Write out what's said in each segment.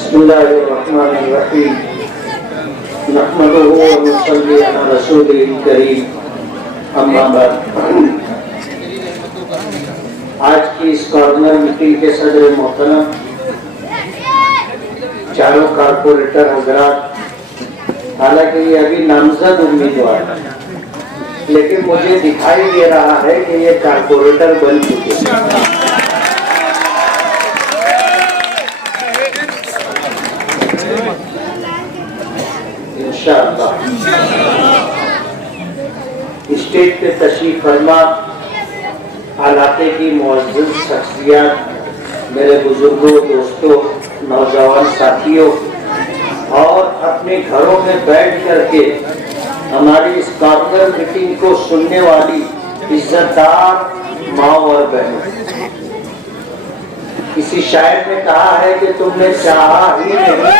बिस्मिल्लाहिर्रहमानिर्रहीम नहमदुहु व नसल्ली अला रसूलिल करीम अम्मा बाद। आज की इस कॉर्नर मीटिंग के सदर मोहतरम, चारों कारपोरेटर हजरात, हालांकि ये अभी नामजद उम्मीदवार है, लेकिन मुझे दिखाई दे रहा है कि ये कारपोरेटर बन चुके हैं। इंशाअल्लाह स्टेज पे तशरीफ फरमा इलाके की मुअज़्ज़ज़ शख्सियत, मेरे बुजुर्गों, दोस्तों, नौजवान साथियों, और अपने घरों में बैठ करके हमारी इस कॉर्नर मीटिंग को सुनने वाली इज्जतदार माँ और बहनों। किसी शायर ने कहा है कि तुमने चाहा ही नहीं,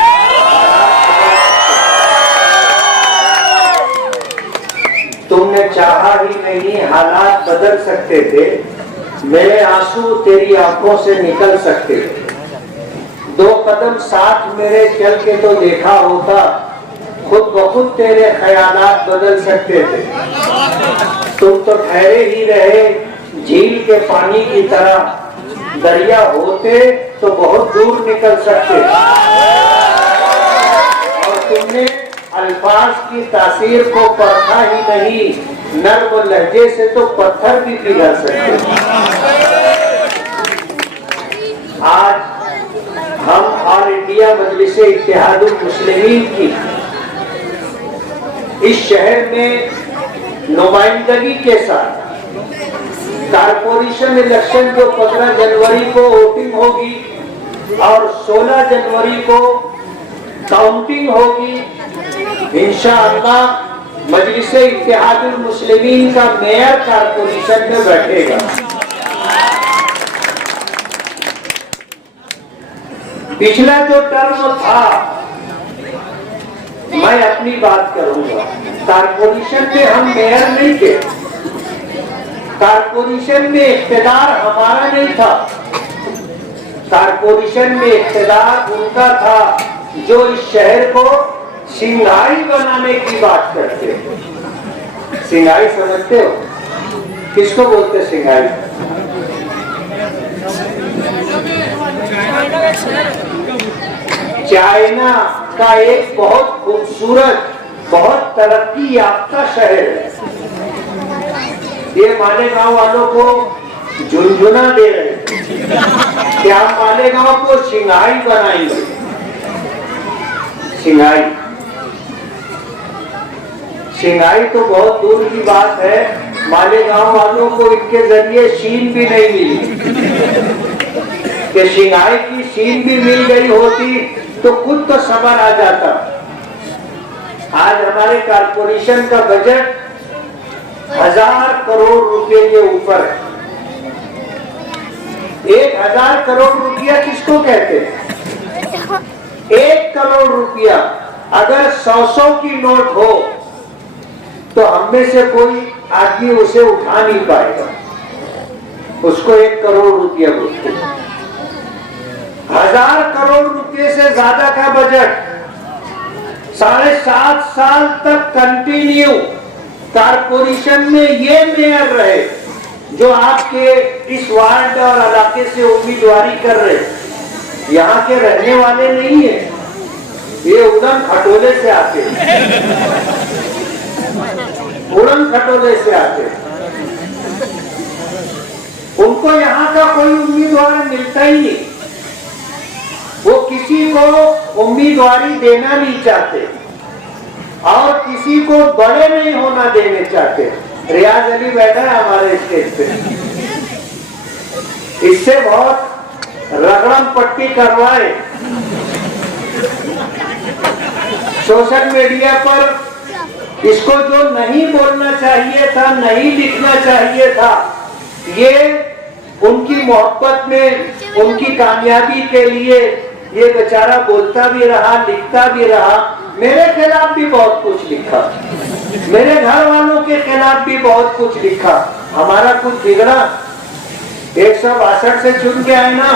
तुमने चाहा ही नहीं, हालात बदल सकते थे, मेरे आंसू तेरी आंखों से निकल सकते थे। 2 कदम साथ मेरे चल के तो देखा होता, खुद ब खुद तेरे ख्यालात बदल सकते थे। तुम तो ठहरे ही रहे झील के पानी की तरह, दरिया होते तो बहुत दूर निकल सकते। और तुमने अल्फाज की तासीर को परखा ही नहीं, नर्म लहजे से तो पत्थर भी पिघल सकते। आज हम ऑल इंडिया मजलिसे इत्तेहादुल मुस्लिमीन की इस शहर में नुमाइंदगी के साथ कारपोरेशन इलेक्शन जो 15 जनवरी को वोटिंग होगी और 16 जनवरी को काउंटिंग होगी, इंशाअल्लाह मजलिसे इत्तेहादुल मुस्लिमीन का मेयर कारपोरेशन में बैठेगा। पिछला जो टर्म था, मैं अपनी बात करूंगा, कारपोरेशन में हम मेयर नहीं थे, कारपोरेशन में इख्तियार हमारा नहीं था, कारपोरेशन में इख्तियार उनका था जो इस शहर को सिंगाई बनाने की बात करते हैं। सिंगाई समझते हो? किसको बोलते सिंगाई? चाइना का एक बहुत खूबसूरत, बहुत तरक्की याफ्ता शहर है। ये मालेगांव वालों को झुनझुना दे रहे हैं, क्या मालेगांव को सिंगाई बनाएंगे। सिंगाई तो बहुत दूर की बात है, मालेगांव वालों को इनके जरिए शीन भी नहीं मिली। कि सिंगाई की शीन भी मिल गई होती तो खुद तो सबर आ जाता। आज हमारे कारपोरेशन का बजट 1000 करोड़ रुपए के ऊपर है। 1000 करोड़ रुपया किसको कहते हैं? 1 करोड़ रुपया अगर 100 की नोट हो तो हम में से कोई आदमी उसे उठा नहीं पाएगा, उसको 1 करोड़ रुपया बोलते हैं। 1000 करोड़ रुपए से ज्यादा का बजट 7.5 साल तक कंटिन्यू कारपोरेशन में ये मेयर रहे जो आपके इस वार्ड और इलाके से उम्मीदवारी कर रहे, यहाँ के रहने वाले नहीं है, ये उड़न खटोले से आते, उड़न खटोले से आते। उनको यहाँ का कोई उम्मीदवार मिलता ही नहीं, वो किसी को उम्मीदवारी देना नहीं चाहते और किसी को बड़े नहीं होना देने चाहते। रियाज अली बैठा है हमारे स्टेज पे, इससे बहुत रगड़म पट्टी करवाए, सोशल मीडिया पर इसको जो नहीं बोलना चाहिए था, नहीं लिखना चाहिए था, ये उनकी मोहब्बत में, उनकी कामयाबी के लिए ये बेचारा बोलता भी रहा, लिखता भी रहा। मेरे खिलाफ भी बहुत कुछ लिखा, मेरे घर वालों के खिलाफ भी बहुत कुछ लिखा। हमारा कुछ बिगड़ा? 162 से चुन के आए ना,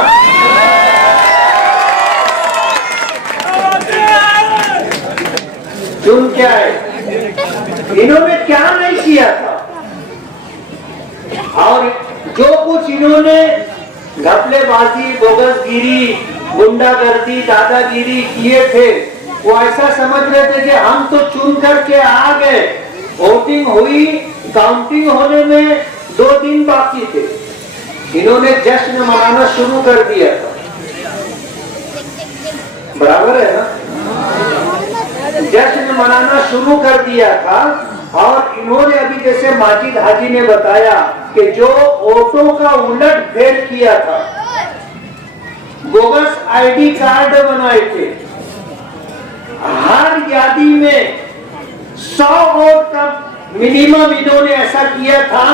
के आए, इन्होंने क्या नहीं किया था। और जो कुछ इन्होंने घपलेबाजी, बोगसगिरी, गुंडागर्दी, दादागिरी किए थे, वो ऐसा समझ रहे थे कि हम तो चुन करके आ गए। वोटिंग हुई, काउंटिंग होने में 2 दिन बाकी थे, इन्होंने जश्न मनाना शुरू कर दिया था। बराबर है ना? जश्न मनाना शुरू कर दिया था। और इन्होंने अभी जैसे माजिद हाजी ने बताया कि जो वोटों का उलट फेर किया था, बोगस आईडी कार्ड बनाए थे, हर यादी में 100 वोट का मिनिमम इन्होंने ऐसा किया था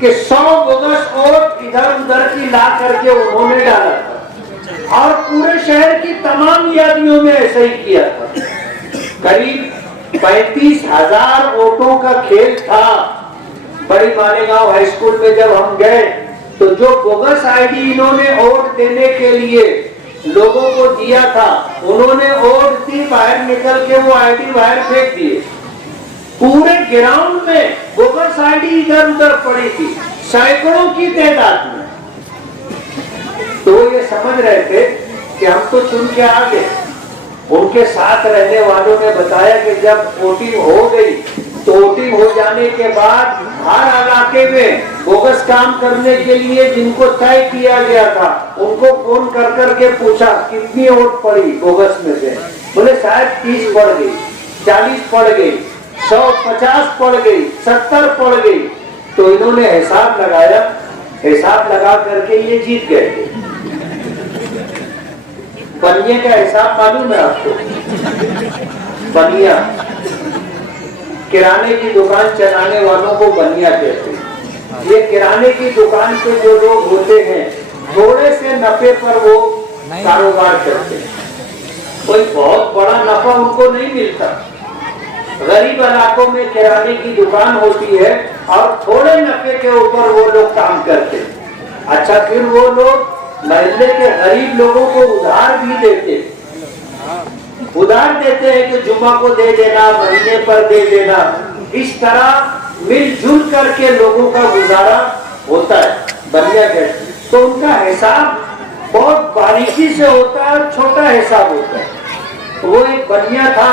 कि 100 बोगस वोट इधर उधर की ला करके उन्होंने डाला था। और पूरे शहर की तमाम यादियों में ऐसा ही किया था। करीब 35,000 वोटों का खेल था। बड़ी मालेगांव हाई स्कूल में जब हम गए तो जो बोगस आईडी इन्होंने वोट देने के लिए लोगों को दिया था, उन्होंने वोट दी, बाहर निकल के वो आईडी बाहर फेंक दिए। पूरे ग्राउंड में बोगस आईडी इधर उधर पड़ी थी, सैकड़ों की तादाद में। तो ये समझ रहे थे कि हम तो चुन के आ गए। उनके साथ रहने वालों ने बताया कि जब वोटिंग हो गई तो वोटिंग हो जाने के बाद हर इलाके में बोगस काम करने के लिए जिनको तय किया गया था, उनको फोन कर करके पूछा कितनी वोट पड़ी बोगस में से। बोले शायद 30 पड़ गई, 40 पड़ गई, 150 पड़ गई, 70 पड़ गई। तो इन्होंने हिसाब लगाया, हिसाब लगा करके ये जीत गए थे। बनिए का हिसाब मालूम है आपको? बनिया, किराने की दुकान चलाने वालों को बनिया कहते हैं। ये किराने की दुकान पे जो लोग होते हैं, थोड़े से नफे पर वो कारोबार करते हैं। कोई बहुत बड़ा नफा उनको नहीं मिलता। गरीब इलाकों में किराने की दुकान होती है और थोड़े नफे के ऊपर वो लोग काम करते हैं। अच्छा, फिर वो लोग महल्ले के गरीब लोगों को उधार भी देते, उधार देते हैं कि जुमा को दे देना, महीने पर दे देना। इस तरह मिलजुल करके लोगों का गुजारा होता है बनिया कहते। तो उनका हिसाब बहुत बारीकी से होता है और छोटा हिसाब होता है। वो एक बनिया था,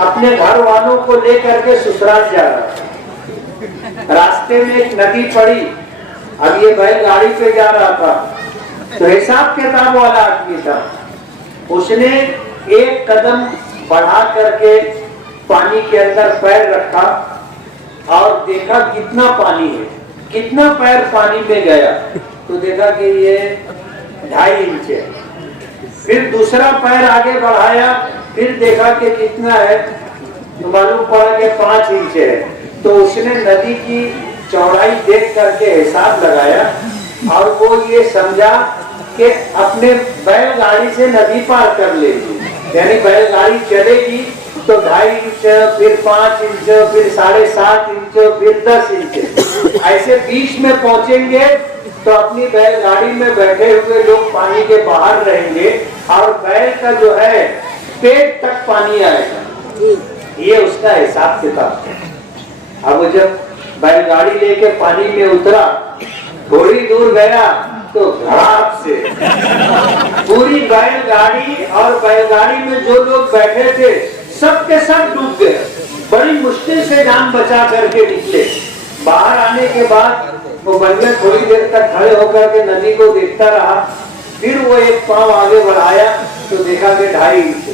अपने घर वालों को लेकर के ससुराल जा रहा था। रास्ते में एक नदी पड़ी, अब ये बैलगाड़ी पे जा रहा था। तो हिसाब किताब वाला आदमी था, उसने एक कदम बढ़ा करके पानी के अंदर पैर रखा और देखा कितना पानी है, कितना पैर पानी में गया। तो देखा कि ये 2.5 इंच है। फिर दूसरा पैर आगे बढ़ाया, फिर देखा कि कितना है, तो मालूम पड़ा कि 5 इंच है। तो उसने नदी की चौड़ाई देख करके हिसाब लगाया और वो ये समझा कि अपने बैलगाड़ी से नदी पार कर लेगी। यानी बैलगाड़ी चलेगी तो 2.5 इंच, फिर 5 इंच, फिर 7.5 इंच, फिर 10 इंच, ऐसे बीच में पहुंचेंगे तो अपनी बैलगाड़ी में बैठे हुए लोग पानी के बाहर रहेंगे और बैल का जो है पेट तक पानी आएगा। ये उसका हिसाब किताब है। अब जब बैलगाड़ी लेके पानी में उतरा, थोड़ी दूर गया तो धड़ाक से पूरी बैलगाड़ी और बैलगाड़ी में जो लोग बैठे थे सब के सब डूब गए। बड़ी मुश्किल से जान बचा करके निकले। बाहर आने के बाद वो बनिया थोड़ी देर तक खड़े होकर के नदी को देखता रहा। फिर वो एक पांव आगे बढ़ाया तो देखा कि 2.5 इंच,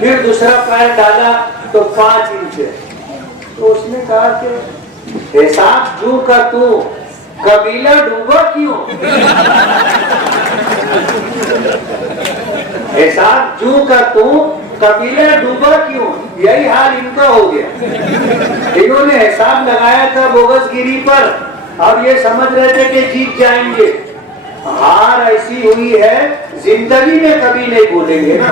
फिर दूसरा पैर डाला तो 5 इंच। तो उसने कहा कि हिसाब जू का तू, कबीला डूबा क्यों? हिसाब जू का तू, कबीला डूबा क्यों? यही हाल इनका हो गया। इन्होंने हिसाब लगाया था बोगसगिरी पर और ये समझ रहे थे कि जीत जाएंगे। हार ऐसी हुई है जिंदगी में कभी नहीं भूलेंगे ना।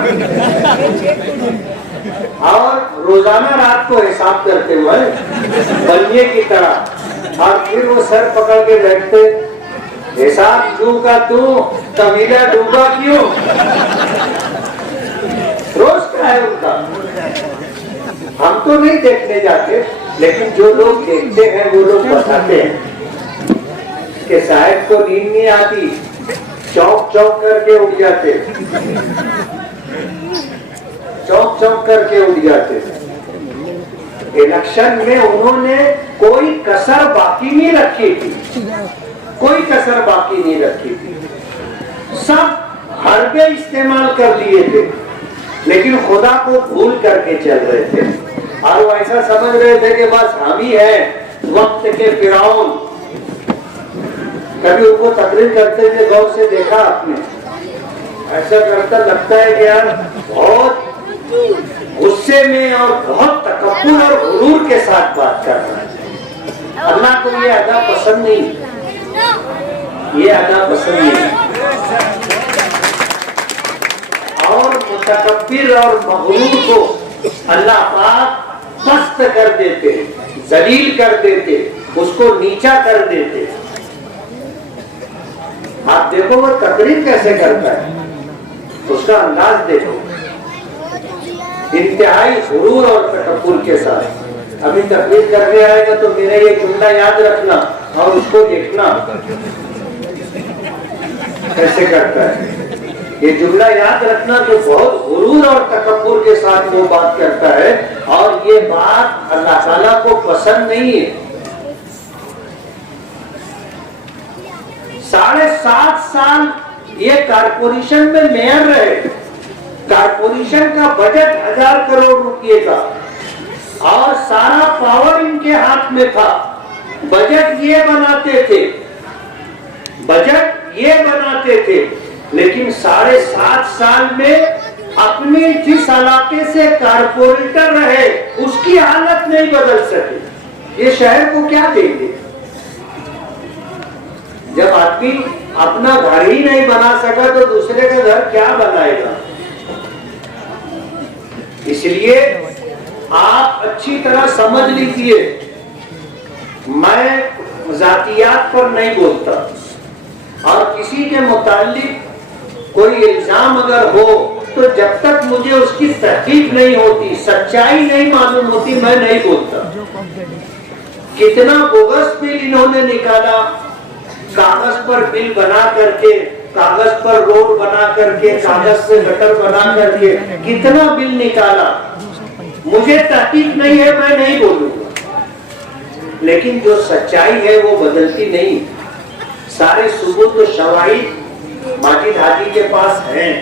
और रोजाना रात को हिसाब करते हुए बनिए की तरह, और फिर वो सर पकड़ के बैठते, हिसाब जू का तू, कबीला डूबा क्यों? रोज का है उनका। हम तो नहीं देखने जाते, लेकिन जो लोग देखते हैं वो लोग बताते हैं कि साहब को नींद नहीं आती, चौक चौक करके उठ जाते, चौक चौक करके उठ जाते। इलेक्शन में उन्होंने कोई कसर बाकी नहीं रखी थी, कोई कसर बाकी नहीं रखी थी, सब हरबे इस्तेमाल कर लिए थे, लेकिन खुदा को भूल करके चल रहे थे। और वो ऐसा समझ रहे थे कि बस हम ही हैं वक्त के फिरौन। कभी उनको तकरीर करते हुए गौर से देखा आपने? ऐसा करता लगता है कि यार बहुत गुस्से में और बहुत तकब्बुर और गुरूर के साथ बात कर रहा है। अल्लाह को ये अदा पसंद नहीं, ये अदा पसंद नहीं। और मुतकब्बिर और मगरूर को अल्लाह पाक पस्त कर देते, जलील कर देते, उसको नीचा कर देते। आप देखो वो तकरीर कैसे करता है, उसका अंदाज देखो, इंतहाई गुरूर और तकब्बुर के साथ। अभी तकरीर करने आएगा तो मेरा ये जुमला याद रखना और उसको देखना कैसे करता है। ये जुमला याद रखना तो बहुत गुरूर और तकब्बुर के साथ वो बात करता है, और ये बात अल्लाह ताला को पसंद नहीं है। 7.5 साल ये कारपोरेशन में मेयर रहे, कारपोरेशन का बजट 1000 करोड़ रुपए का, और सारा पावर इनके हाथ में था। बजट ये बनाते थे, बजट ये बनाते थे, लेकिन 7.5 साल में अपने जिस इलाके से कारपोरेटर रहे उसकी हालत नहीं बदल सके। ये शहर को क्या देंगे? जब आदमी अपना घर ही नहीं बना सका तो दूसरे का घर क्या बनाएगा? इसलिए आप अच्छी तरह समझ लीजिए, मैं जातियात पर नहीं बोलता, और किसी के मुताल्लिक कोई इल्जाम अगर हो तो जब तक मुझे उसकी तहकीक नहीं होती, सच्चाई नहीं मालूम होती, मैं नहीं बोलता। कितना बोगस बिल इन्होंने निकाला, कागज पर बिल बना करके, कागज पर रोड बना करके, कागज से गटर बना करके कितना बिल निकाला। मुझे तहकीक नहीं है, मैं नहीं बोलूंगा, लेकिन जो सच्चाई है वो बदलती नहीं। सारे सबूत तो शवाहिद माजिद हाजी के पास हैं।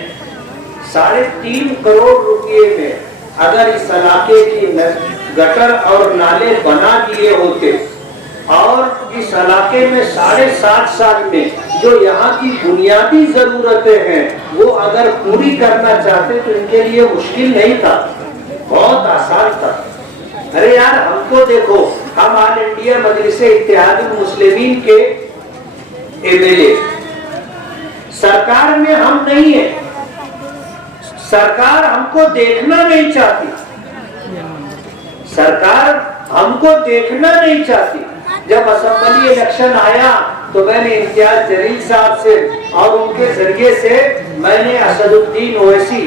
3.5 करोड़ रुपए में अगर इस इलाके की गटर और नाले बना दिए होते, और इस इलाके में 7.5 साल में जो यहाँ की बुनियादी जरूरतें हैं वो अगर पूरी करना चाहते तो इनके लिए मुश्किल नहीं था, बहुत आसान था। अरे यार, हमको देखो, हम ऑल इंडिया मजलिसे इत्तेहादुल मुस्लिमीन के एमएलए, सरकार में हम नहीं है, सरकार हमको देखना नहीं चाहती, सरकार हमको देखना नहीं चाहती। जब असेंबली इलेक्शन आया तो मैंने इम्तियाज जलील साहब से और उनके जरिए से मैंने असदुद्दीन ओवैसी,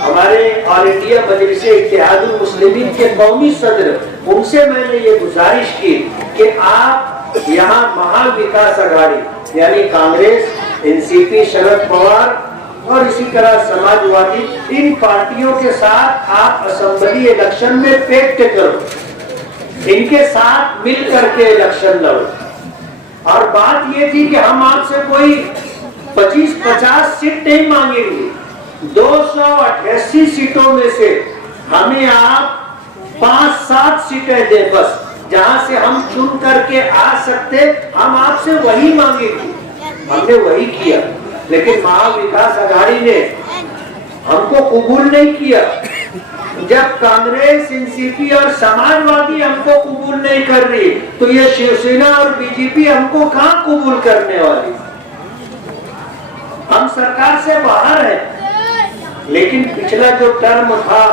हमारे ऑल इंडिया मजलिसे इत्तेहादुल मुस्लिमीन के कौमी सदर, उनसे मैंने ये गुजारिश की कि आप यहाँ महाविकास अघाड़ी यानी कांग्रेस, एनसीपी, शरद पवार और इसी तरह समाजवादी, इन पार्टियों के साथ आप असेंबली इलेक्शन में पैक्ट करो, इनके साथ मिल करके इलेक्शन लड़ो। और बात ये थी कि हम आपसे कोई 25-50 सीट नहीं मांगेंगे, 288 सीटों में से हमें आप 5-7 सीटें दें बस, जहां से हम चुन करके आ सकते, हम आपसे वही मांगेंगे। हमने वही किया, लेकिन महाविकास अघाड़ी ने हमको कबूल नहीं किया। जब कांग्रेस, एनसीपी और समाजवादी हमको कबूल नहीं कर रही तो ये शिवसेना और बीजेपी हमको कहां कबूल करने वाली? हम सरकार से बाहर हैं, लेकिन पिछला जो टर्म था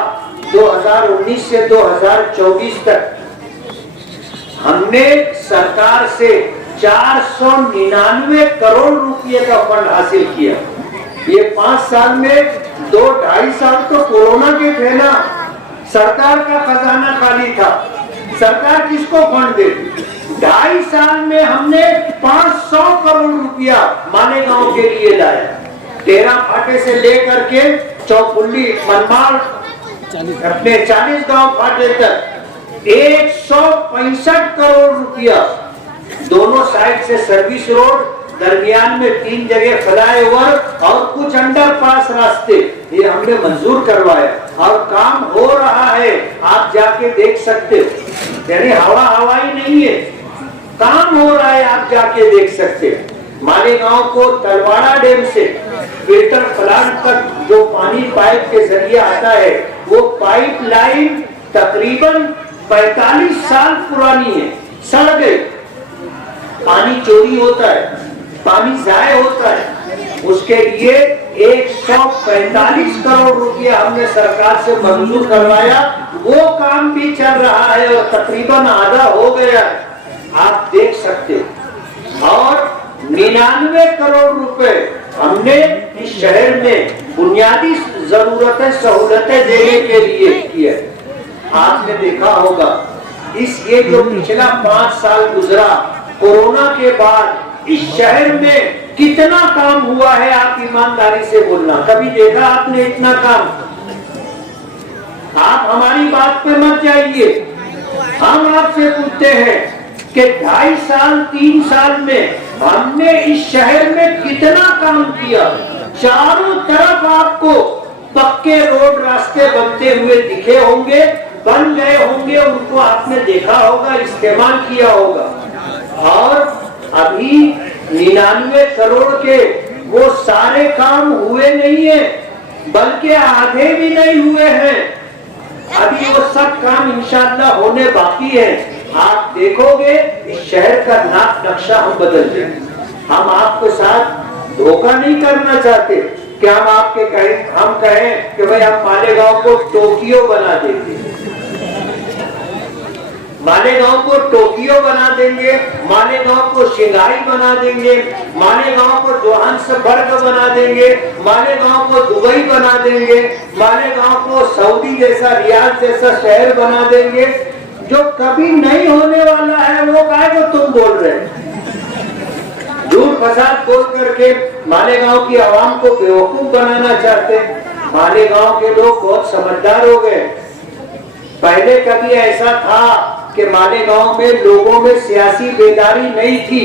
2019 से 2024 तक हमने सरकार से 499 करोड़ रुपए का फंड हासिल किया। ये 5 साल में 2-2.5 साल तो कोरोना के थे ना, सरकार का खजाना खाली था, सरकार किसको फंड देती? 2.5 साल में हमने 500 करोड़ रुपया मालेगांव के लिए लाया। 13 फाटे से लेकर के चौपुल्ली मनमाड़ अपने 40 गांव फाटे तक 165 करोड़ रुपया, दोनों साइड से सर्विस रोड, दरमियान में 3 जगह फ्लाईओवर और कुछ अंडरपास रास्ते, ये हमने मंजूर करवाया और काम हो रहा है। आप जाके देख सकते हो, यानी हवाई नहीं है, काम हो रहा है, आप जाके देख सकते हो। मालेगांव को तलवाड़ा डैम से फिल्टर प्लांट तक जो पानी पाइप के जरिए आता है, वो पाइप लाइन तकरीबन 45 साल पुरानी है, सड़ गई। पानी चोरी होता है, पानी जाए होता है, उसके लिए 145 करोड़ रुपया हमने सरकार से मंजूर करवाया। वो काम भी चल रहा है और तकरीबन आधा हो गया, आप देख सकते हो। और 99 करोड़ रुपए हमने इस शहर में बुनियादी जरूरतें सहूलतें देने के लिए किए। आपने देखा होगा ये जो पिछला 5 साल गुजरा कोरोना के बाद, इस शहर में कितना काम हुआ है, आप ईमानदारी से बोलना। कभी देखा आपने इतना काम? आप हमारी बात पे मत जाइए, हम आपसे पूछते हैं कि 2.5 साल 3 साल में हमने इस शहर में कितना काम किया। चारों तरफ आपको पक्के रोड रास्ते बनते हुए दिखे होंगे, बन गए होंगे, उनको आपने देखा होगा, इस्तेमाल किया होगा। और अभी 99 करोड़ के वो सारे काम हुए नहीं है, बल्कि आधे भी नहीं हुए हैं। अभी वो सब काम इंशाअल्लाह होने बाकी है। आप देखोगे इस शहर का नाक नक्शा हम बदल देंगे। हम आपके साथ धोखा नहीं करना चाहते कि हम कहें कि भाई हम मालेगांव को टोक्यो बना देंगे, मालेगांव को टोक्यो बना देंगे, मालेगांव को शंघाई बना देंगे, मालेगांव को जोहान्सबर्ग बना देंगे, मालेगांव को दुबई बना देंगे, मालेगांव को सऊदी जैसा, रियाद जैसा शहर बना देंगे। जो कभी नहीं होने वाला है वो काहे को तुम बोल रहे हैं? झूठ फसाद बोल करके मालेगांव की आवाम को बेवकूफ बनाना चाहते। मालेगांव के लोग बहुत समझदार हो गए। पहले कभी ऐसा था कि मालेगांव में लोगों में सियासी बेदारी नहीं थी।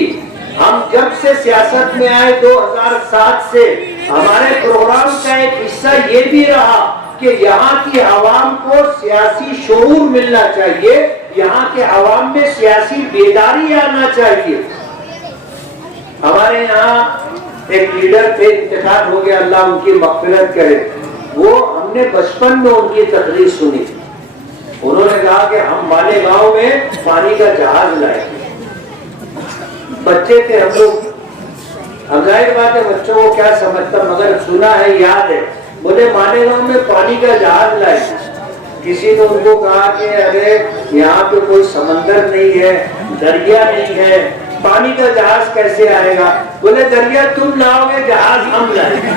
हम जब से सियासत में आए 2007 से, हमारे प्रोग्राम का एक हिस्सा ये भी रहा कि यहाँ की आवाम को सियासी शऊर मिलना चाहिए, यहाँ के आवाम में सियासी बेदारी आना चाहिए। हमारे यहाँ एक लीडर थे, इंतकाल हो गया, अल्लाह उनकी मग़फ़िरत करे। वो हमने बचपन में उनकी तकरीर सुनी। उन्होंने कहा कि हम मालेगांव में पानी का जहाज लाए। बच्चे थे हम लोग, अब जाहिर बात है बच्चों को क्या समझता, मगर सुना है, याद है। बोले मालेगांव में पानी का जहाज लाए। किसी ने उनको कहा कि अरे यहाँ पे कोई समंदर नहीं है, दरिया नहीं है, पानी का जहाज कैसे आएगा? बोले दरिया तुम लाओगे, जहाज हम लाएंगे।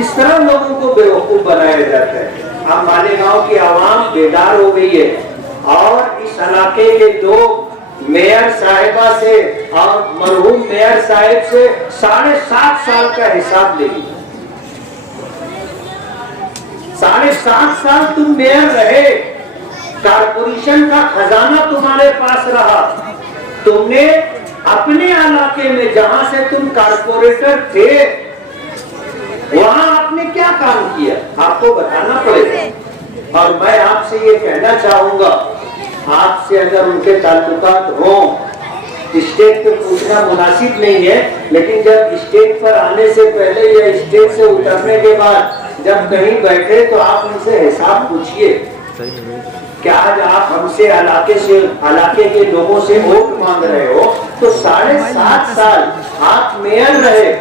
इस तरह लोगों को बेवकूफ बनाया जाता है। अब मालेगांव की आवाम बेदार हो गई है और इस इलाके के लोग मेयर साहिबा से और मरहूम मेयर साहिब से 7.5 साल का हिसाब लेगी। 7.5 साल तुम मेयर रहे, कारपोरेशन का खजाना तुम्हारे पास रहा। तुमने अपने इलाके में जहां से तुम कारपोरेटर थे, वहां आपने क्या काम किया, आपको बताना पड़ेगा। और मैं आपसे ये कहना चाहूंगा, आपसे अगर उनके ताल्लुकात हों, स्टेज पे पूछना मुनासिब नहीं है, लेकिन जब स्टेज पर आने से पहले या स्टेज से उतरने के बाद जब कहीं बैठे तो आप उनसे हिसाब पूछिए। क्या आज आप हमसे इलाके के लोगों से वोट मांग रहे हो? तो 7.5 साल आप मेयर रहे,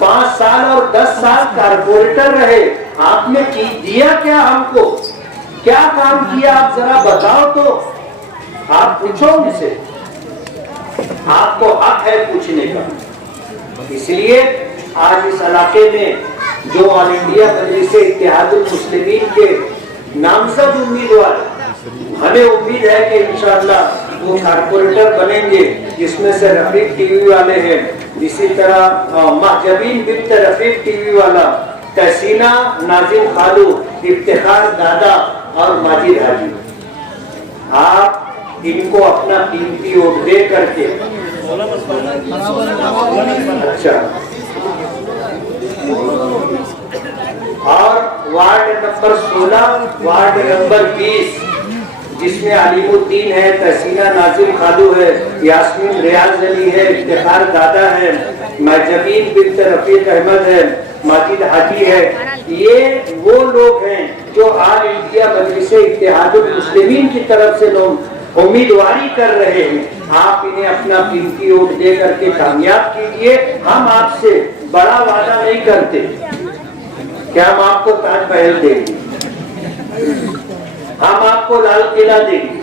5 साल और 10 साल कारपोरेटर रहे, आपने दिया क्या हमको? क्या काम किया आप जरा बताओ तो। आप पूछो उनसे, आपको हक है पूछने का। इसलिए आज इस इलाके में जो ऑल इंडिया मजलिस इत्तेहादुल मुस्लिमीन के नामजद उम्मीदवार, हमें उम्मीद है कि इंशाअल्लाह वो कारपोरेटर बनेंगे, जिसमें से रफीक टीवी वाले हैं, इसी तरह महजबीन बिन्त रफीक टीवी वाला, तहसीना नाजिम खालू, इफ्तिखार दादा और माजिद हाजी। आप इनको अपना कीमती वोट दे करके, अच्छा, और वार्ड नंबर 16, वार्ड नंबर 20 जिसमें अलीमुद्दीन है, तहसीना नाजिम खालू है, यास्मीन रियाज अली है, इफ्तिखार दादा है, महजबीन बिन्त रफीक अहमद है, माजिद हाजी है, ये वो लोग हैं जो ऑल इंडिया मजलिस इत्तेहादुल मुस्लिमीन की तरफ से लोग उम्मीदवारी कर रहे हैं। आप इन्हें अपना कीमती वोट दे करके कामयाब कीजिए। हम आपसे बड़ा वादा नहीं करते कि हम आपको ताजमहल देंगे, हम आपको लाल किला देंगे,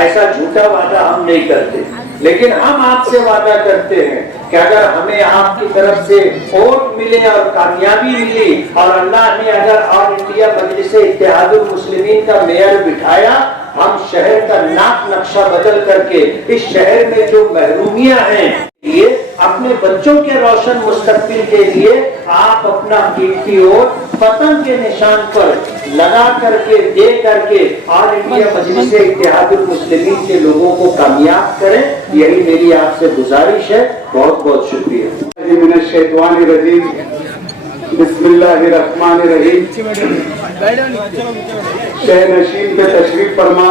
ऐसा झूठा वादा हम नहीं करते, लेकिन हम आपसे वादा करते हैं कि अगर हमें आपकी तरफ से वोट मिले और कामयाबी मिली और अल्लाह ने अगर ऑल इंडिया मजलिस इत्तेहादुल मुस्लिमीन का मेयर बिठाया, हम शहर का नाक नक्शा बदल करके इस शहर में जो महरूमियां हैं, ये अपने बच्चों के रोशन मुस्तकबिल के लिए आप अपना कीमती वोट पतंग के निशान पर लगा करके दे करके ऑल इंडिया मजलिस इत्तेहादुल मुस्लिमीन के लोगों को कामयाब करें। यही मेरी आपसे गुजारिश है। बहुत बहुत शुक्रिया। मिनश्शैतानिर्रजीम, बिस्मिल्लाहिर्रहमानिर्रहीम। शहर नशीन पे तशरीफ फरमा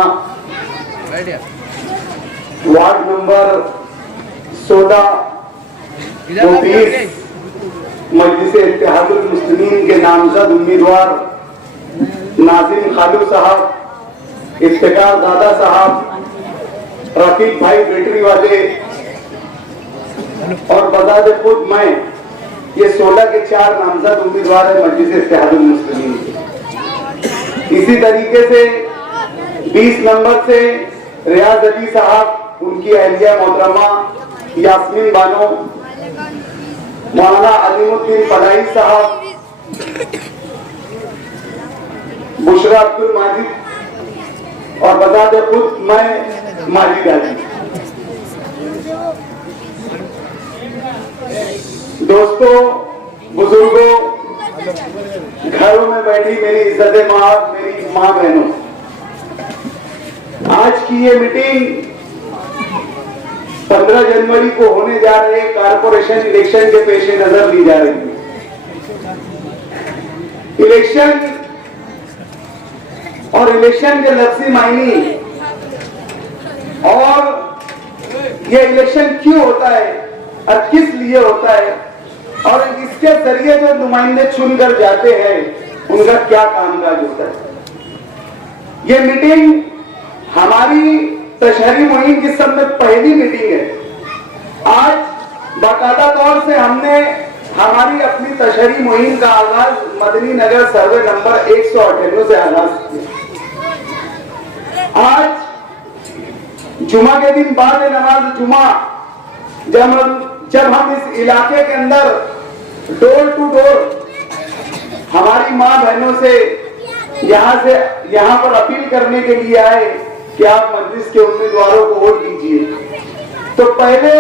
वार्ड नंबर 16 20 मजलिस इत्तेहादुल मुस्लिमीन के नामजद उम्मीदवार नाजिम खालू साहब, इफ्तिखार दादा साहब, रफीक भाई बैटरी वाले और बजाज खुद मैं, ये 16 के 4 नामजद उम्मीदवार है मजलिस इत्तेहादुल मुस्लिमीन के। इसी तरीके से 20 नंबर से रियाज अली साहब, उनकी अहलिया मोहतरमा यास्मीन बानो, मौलाना अलीमुद्दीन फलाई साहब, बुशरा अब्दुल माजिद और बजाज खुद मैं माजिद अली। दोस्तों, बुजुर्गों, घरों में बैठी मेरी इज्जत माँ, मेरी माँ बहनों, आज की ये मीटिंग 15 जनवरी को होने जा रहे कारपोरेशन इलेक्शन के पेश नजर ली जा रही है। इलेक्शन और इलेक्शन के लफ्जी मायने और ये इलेक्शन क्यों होता है और किस लिए होता है और इसके जरिए जो नुमाइंदे चुनकर जाते हैं उनका क्या कामकाज होता है। ये मीटिंग हमारी तशहरी मुहिम की सब में पहली मीटिंग है। आज बाकायदा तौर से हमने हमारी अपनी तशहरी मुहिम का आगाज मदनी नगर सर्वे नंबर 198 से आगाज किया। आज जुमा के दिन बाद नमाज जुमा जब हम इस इलाके के अंदर डोर टू डोर हमारी माँ बहनों से यहाँ पर अपील करने के लिए आए कि आप मजलिस के उम्मीदवारों को वोट दीजिए, तो पहले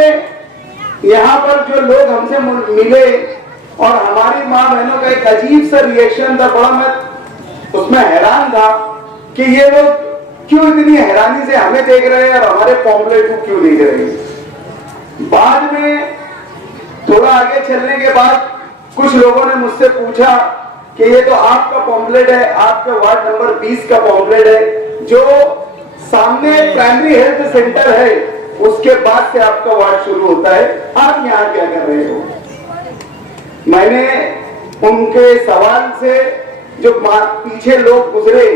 यहाँ पर जो लोग हमसे मिले और हमारी माँ बहनों का एक अजीब सा रिएक्शन था, बड़ा मैं उसमें हैरान था कि ये लोग क्यों इतनी हैरानी से हमें देख रहे हैं और हमारे पॉम्पलेट को क्यों देख रहे हैं। बाद में थोड़ा आगे चलने के बाद कुछ लोगों ने मुझसे पूछा कि ये तो आपका पॉम्पलेट है, आपका वार्ड नंबर 20 का पॉम्पलेट है, जो सामने प्राइमरी हेल्थ सेंटर है उसके बाद से आपका वार्ड शुरू होता है, आप यहाँ क्या कर रहे हो। मैंने उनके सवाल से जो पीछे लोग गुजरे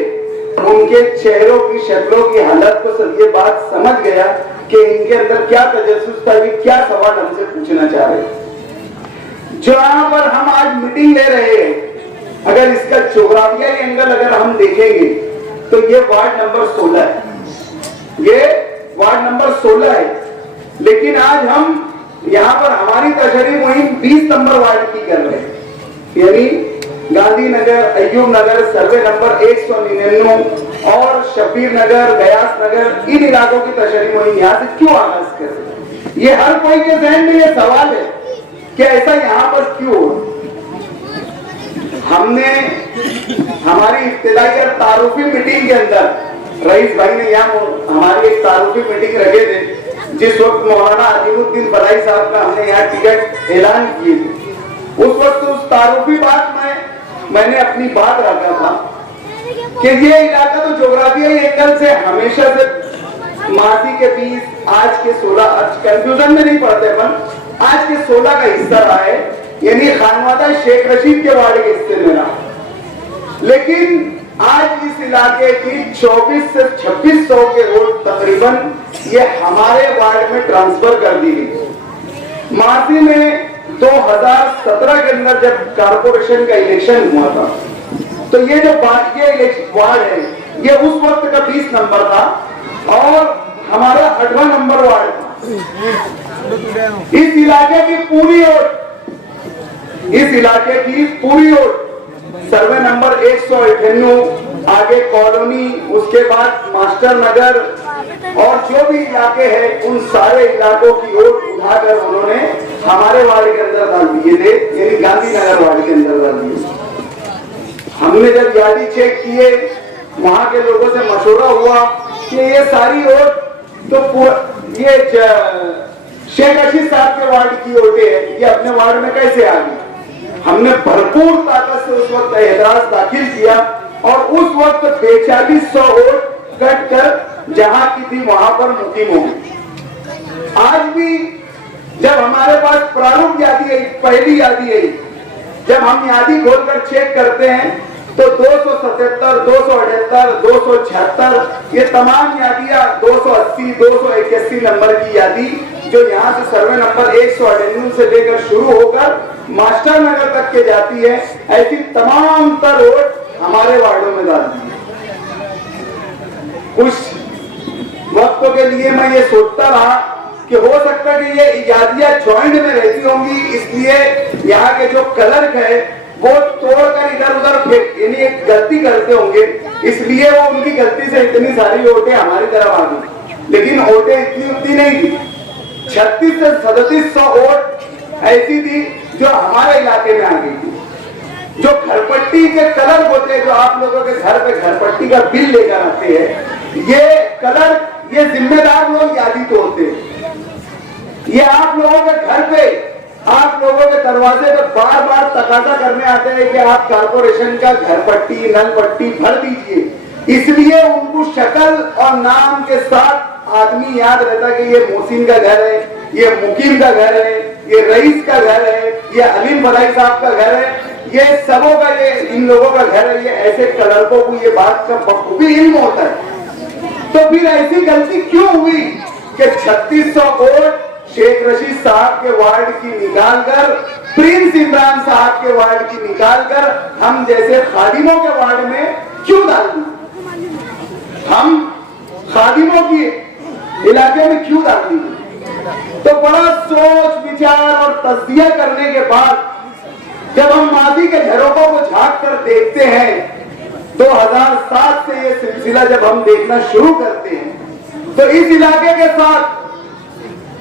उनके चेहरों की शक्लों की हालत को ये बात समझ गया कि इनके अंदर क्या तजस्सुस था, क्या सवाल हमसे पूछना चाह रहे। जहां पर हम आज मीटिंग ले रहे हैं, अगर इसका ज्योग्राफिकल एंगल अगर हम देखेंगे तो ये वार्ड नंबर 16 है, ये वार्ड नंबर 16 है, लेकिन आज हम यहाँ पर हमारी तशहरी मुहिम 20 नंबर वार्ड की कर रहे हैं। यानी गांधीनगर, अय्यूब नगर, सर्वे नंबर 199 और शब्बीर नगर, गयास नगर, इन इलाकों की तशरीह मुहिम यहाँ से क्यों आगाज करें? ये हर कोई के जहन में ये सवाल है कि ऐसा यहाँ पर क्यों हो? हमने हमारी इब्तिदाई और तारुफी मीटिंग के अंदर रईस भाई ने यहाँ हमारी एक तारुफी मीटिंग रखे थे, जिस वक्त मौलाना अजीमुद्दीन बदाई साहब का हमने यहाँ टिकट ऐलान किए थे। उस वक्त उस तारुफी बात में मैंने अपनी बात रखा था कि ये इलाका तो ज्योग्राफियाई एंगल से हमेशा से माजी के 20, आज के 16, आज कंफ्यूजन में नहीं पड़ते अपन, आज के 16 का हिस्सा रहा है, यानी खानवादा शेख रशीद के वार्ड के हिस्से में रहा। लेकिन आज इस इलाके की 24 से 2600 के वोट तकरीबन ये हमारे वार्ड में ट्रांसफर कर दी गई। माजी में 2017 के अंदर जब कारपोरेशन का इलेक्शन हुआ था, तो ये जो वार्ड है ये उस वक्त का 20 नंबर था और हमारा 8वां नंबर वार्ड था। इस इलाके की पूरी वोट सर्वे नंबर 198, आगे कॉलोनी, उसके बाद मास्टर नगर और जो भी इलाके हैं उन सारे इलाकों की वोट उठाकर उन्होंने हमारे वार्ड के अंदर डाल दिए थे, यानी गांधीनगर वार्ड के अंदर डाल दिए। हमने जब यादी चेक किए, वहां के लोगों से मशवरा हुआ कि ये सारी वोट तो ये शेख रशीद साहब के वार्ड की वोटें हैं, ये अपने वार्ड में कैसे आ गई? हमने भरपूर ताकत से उस वक्त एतराज दाखिल किया और उस वक्त 4200 वोट कट कर जहां की थी वहां पर मुकीम हो गई। आज भी जब हमारे पास प्रारूप यादी है, पहली यादी है, जब हम यादी खोलकर चेक करते हैं तो 277, 278, 276 ये तमाम यादियां 280, 281 नंबर की यादी जो यहाँ से सर्वे नंबर 198 से लेकर शुरू होकर मास्टर नगर तक के जाती है, ऐसी तमाम तर वोट हमारे वार्डों में डाल दी है। कुछ वक्तों के लिए मैं ये सोचता रहा कि हो सकता है कि ये यादियां ज्वाइंट में रहती होंगी, इसलिए यहाँ के जो क्लर्क है वो तोड़कर इधर उधर यानी एक गलती करते होंगे, इसलिए वो उनकी गलती से इतनी सारी वोटें हमारी तरफ आ गई। लेकिन वोटें इतनी उतनी नहीं थी, 36 से 3700 वोट ऐसी थी जो हमारे इलाके में आ गई थी। जो घरपट्टी के कलर होते हैं, जो आप लोगों के घर पे घरपट्टी का बिल लेकर आते हैं, ये कलर, ये जिम्मेदार लोग यादी तो होते हैं। ये आप लोगों के घर पे, आप लोगों के दरवाजे पे बार बार तकाजा करने आते हैं कि आप कारपोरेशन का घरपट्टी, नल पट्टी भर दीजिए, इसलिए उनको शक्ल और नाम के साथ आदमी याद रहता कि ये मोहसिन का घर है, ये मुकीम का घर है, ये रईस का घर है, ये अलीम बदाई साहब का घर है, ये सबों का, ये इन लोगों का घर है। ये ऐसे क्लर्कों को ये बात का बखूबी इल्म होता है। तो फिर ऐसी गलती क्यों हुई कि 3600 वोट शेख रशीद साहब के वार्ड की निकालकर, प्रिंस इमरान साहब के वार्ड की निकालकर हम जैसे खादिमों के वार्ड में क्यों डाल दी? हम खादिमों की इलाके में क्यों डाल दी? तो बड़ा सोच विचार और तज्जिया करने के बाद जब हम माजी के झरोकों को झांक कर देखते हैं, 2007 से ये सिलसिला जब हम देखना शुरू करते हैं, तो इस इलाके के साथ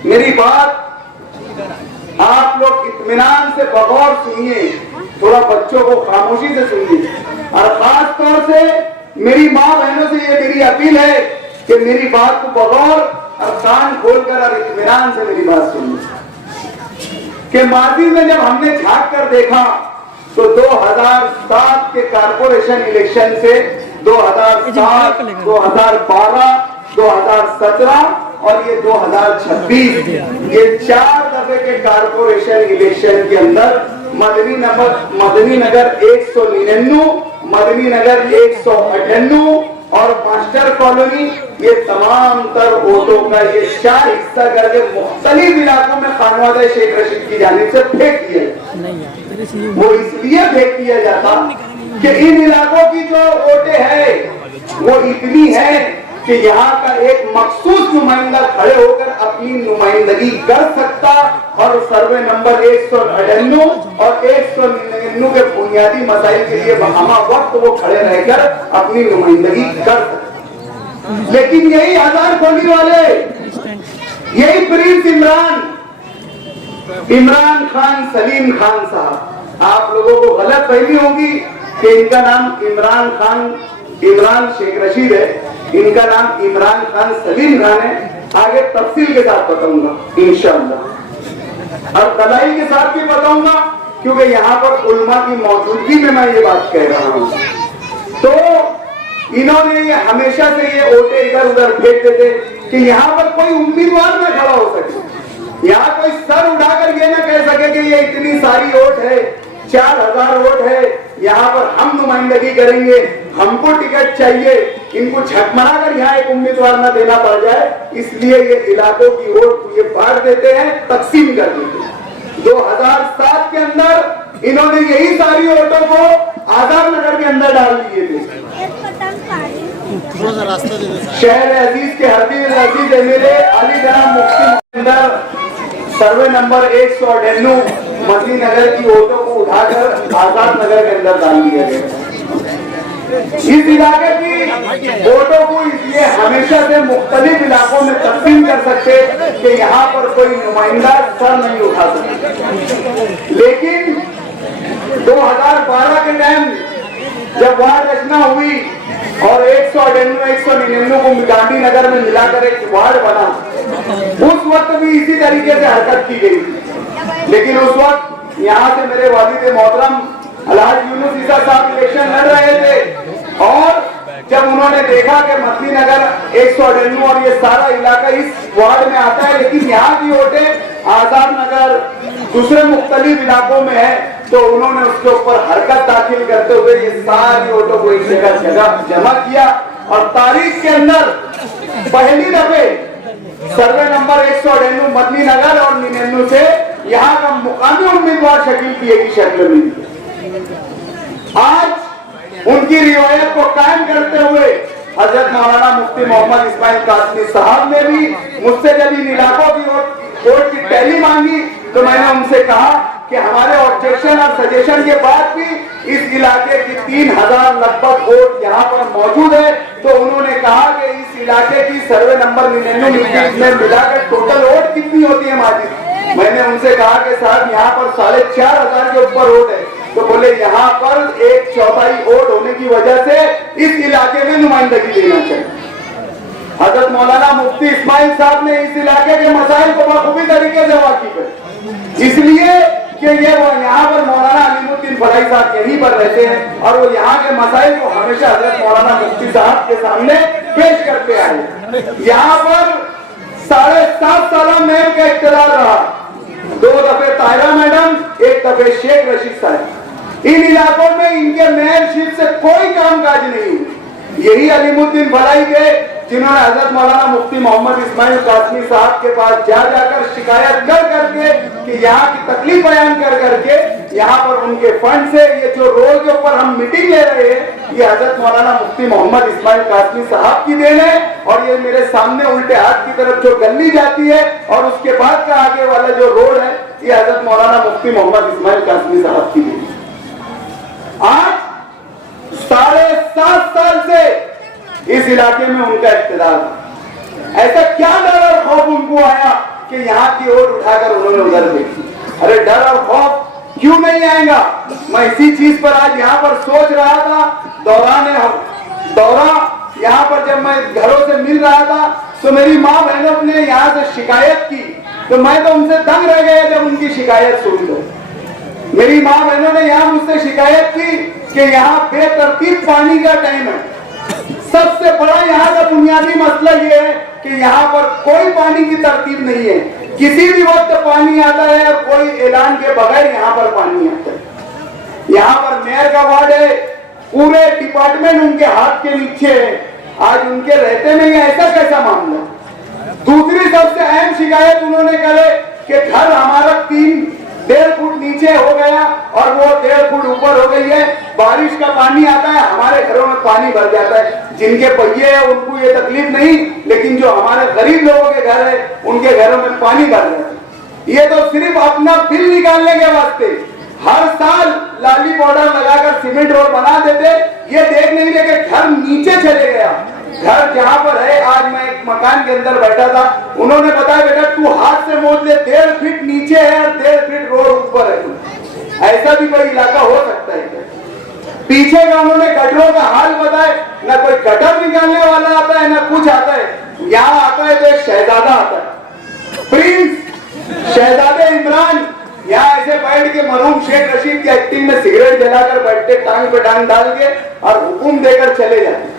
मेरी बात आप लोग इत्मीनान से बगौर सुनिए, थोड़ा बच्चों को खामोशी से सुनिए, और खास तौर से मेरी माँ बहनों से ये मेरी अपील है कि मेरी बात को बगौर और कान खोलकर और इत्मीनान से मेरी बात सुनिए। कि माजी में जब हमने झांक कर देखा तो 2007 के कारपोरेशन इलेक्शन से 2007, 2012, 2017 और ये 2026, ये 4 दफे के कारपोरेशन इलेक्शन के अंदर मदनी नगर 199, मदनी नगर 198 और मास्टर कॉलोनी, ये तमाम तर वोटों का ये 4 हिस्सा करके मुख्तलिफ इलाकों में खानवादा शेख रशीद की जानिब से फेंक दिया। वो इसलिए फेंक दिया जाता कि इन इलाकों की जो वोटें है वो इतनी है कि यहाँ का एक मखसूस नुमाइंदा खड़े होकर अपनी नुमाइंदगी कर सकता, और सर्वे नंबर 198 और 199 निन्नू के बुनियादी मसाइल के लिए बहामा वक्त वो खड़े रहकर अपनी नुमाइंदगी कर सकते। लेकिन यही हजार खोली वाले, यही प्रिंस इमरान खान सलीम खान साहब, आप लोगों को गलत फहमी होगी कि इनका नाम इमरान शेख रशीद है, इनका नाम इमरान खान सलीम खान है। आगे तफसील के साथ बताऊंगा इंशाअल्लाह, और दलाइल के साथ भी बताऊंगा, क्योंकि यहाँ पर उल्मा की मौजूदगी में मैं ये बात कह रहा हूँ। तो इन्होंने ये हमेशा से ये वोटे इधर उधर फेंकते थे कि यहाँ पर कोई उम्मीदवार न खड़ा हो सके, यहाँ कोई सर उठाकर ये ना कह सके कि ये इतनी सारी वोट है, 4000 वोट है, यहाँ पर हम नुमाइंदगी करेंगे, हमको टिकट चाहिए, इनको झकमरा कर यहाँ एक उम्मीदवार न देना पड़ जाए, इसलिए ये इलाकों की वोट को ये बांट देते हैं, तकसीम कर देते हैं। 2007 के अंदर इन्होंने यही सारी वोटों को आजाद नगर के अंदर डाल दिए थे। शहर अजीज के हरदील अजीज एमएलए अली जनाब मुफ्ती के अंदर सर्वे नंबर 198 मदनी नगर की वोटों को उठाकर आजाद नगर के अंदर डाल दिया गया। इस इलाके की वोटों को इसलिए हमेशा से मुख्तलिफ इलाकों में तकसीम कर सकते कि यहाँ पर कोई नुमाइंदा सर नहीं उठा सकते। लेकिन 2012 के टाइम जब वार्ड रचना हुई और 199 को गांधीनगर में मिलाकर एक वार्ड बना, उस वक्त भी इसी तरीके से हरकत की गई। लेकिन उस वक्त यहाँ से मेरे वालिद मोहतरम अलहाज यूनुस ईसा साहब इलेक्शन लड़ रहे थे, और जब उन्होंने देखा कि मदनी नगर 198 और ये सारा इलाका इस वार्ड में आता है, लेकिन यहाँ की वोटें आजाद नगर दूसरे मुख्तलिफ इलाकों में है, तो उन्होंने उसके ऊपर हरकत दाखिल करते हुए ये सारी वोटों को एक जगह जमा किया, और तारीख के अंदर पहली दफे सर्वे नंबर 198 मदनी नगर और 99 से यहाँ का मुकामी उम्मीदवार शकील किए की शक्ल में। आज उनकी रिवायत को कायम करते हुए हजरत मौलाना मुफ्ती मोहम्मद इस्माइल कासमी साहब ने भी मुझसे जब इन इलाकों की वोट की टैली मांगी, तो मैंने उनसे कहा कि हमारे ऑब्जेक्शन और सजेशन के बाद भी इस इलाके की 3000 लगभग वोट यहाँ पर मौजूद है। तो उन्होंने कहा कि इस इलाके की सर्वे नंबर 99 में मिलाकर टोटल वोट कितनी होती है माजिद? मैंने उनसे कहा कि साहब यहाँ पर 4500 के ऊपर वोट है। तो बोले यहाँ पर 1/4 वोट होने की वजह से इस इलाके में नुमाइंदगी देना चाहिए। हजरत मौलाना मुफ्ती इस्माइल साहब ने इस इलाके के मसाइल को बखूबी तरीके से वाकिफ है, इसलिए कि ये वो यहाँ पर मौलाना अलीमुद्दीन फलाई साहब यहीं पर रहते हैं, और वो यहाँ के मसाइल को हमेशा हजरत मौलाना मुफ्ती साहब के सामने पेश करते आए। यहाँ पर 7.5 साल मेयर का इख्तियार रहा, 2 दफे ताहिरा मैडम, 1 दफे शेख रशीद साहब। इन इलाकों में इनके मेयरशिप से कोई कामकाज नहीं हुई। यही अलीमुद्दीन फलाई के जिन्होंने हजरत मौलाना मुफ्ती मोहम्मद इस्माइल कासमी साहब के पास जाकर शिकायत कर करके कि यहाँ की तकलीफ बयान कर करके यहाँ पर उनके फंड से ये जो रोड के ऊपर हम मीटिंग ले रहे हैं, ये हजरत मौलाना मुफ्ती मोहम्मद इस्माइल कासमी साहब की देन है, और ये मेरे सामने उल्टे हाथ की तरफ जो गली जाती है और उसके बाद का आगे वाला जो रोड है, ये हजरत मौलाना मुफ्ती मोहम्मद इस्माइल कासमी साहब की देन है। आज 7.5 साल से इस इलाके में उनका इख्तियार। ऐसा क्या डर और खौफ उनको आया कि यहाँ की ओर उठाकर उन्होंने उधर देखी? अरे डर और खौफ क्यों नहीं आएगा? मैं इसी चीज पर आज यहाँ पर सोच रहा था, दौरा यहाँ पर जब मैं घरों से मिल रहा था, तो मेरी माँ बहनों ने यहाँ से शिकायत की, तो मैं तो उनसे दंग रह गया जब उनकी शिकायत सुनकर। मेरी माँ बहनों ने यहाँ मुझसे शिकायत की कि यहाँ बेतरतीब पानी का टाइम है। सबसे बड़ा यहाँ का बुनियादी मसला ये है कि यहाँ पर कोई पानी की तरतीब नहीं है, किसी भी वक्त पानी आता है और कोई ऐलान के बगैर यहाँ पर पानी आता है। यहाँ पर मेयर का वार्ड है, पूरे डिपार्टमेंट उनके हाथ के नीचे है, आज उनके रहते में ऐसा कैसा मामला? दूसरी सबसे अहम शिकायत उन्होंने करे कि घर हमारा 3.5 फुट नीचे हो गया और वो 1.5 फुट ऊपर हो गई है, बारिश का पानी आता है, हमारे घरों में पानी भर जाता है। जिनके पहिए है उनको ये तकलीफ नहीं, लेकिन जो हमारे गरीब लोगों के घर है उनके घरों में पानी भर जाता है। ये तो सिर्फ अपना बिल निकालने के वास्ते हर साल लाली सीमेंट रोड बना देते। ये देख नहीं रहे कि घर नीचे चले गया। घर जहां पर है, आज मैं एक मकान के अंदर बैठा था, उन्होंने बताया बेटा तू हाथ से मोड़ ले, 1.5 फीट नीचे है और 1.5 फीट रोड ऊपर है। ऐसा भी कोई इलाका हो सकता है क्या? पीछे का उन्होंने गटरों का हाल बताया, ना कोई गटर निकालने वाला आता है ना कुछ आता है। यहाँ आता है तो एक शहजादा आता है, प्रिंस शहजादे इमरान। यहाँ ऐसे बैठ के मरहूम शेख रशीद की एक्टिंग में सिगरेट जलाकर बैठते, टांग पे टांग डाल के और हुकुम देकर चले जाते।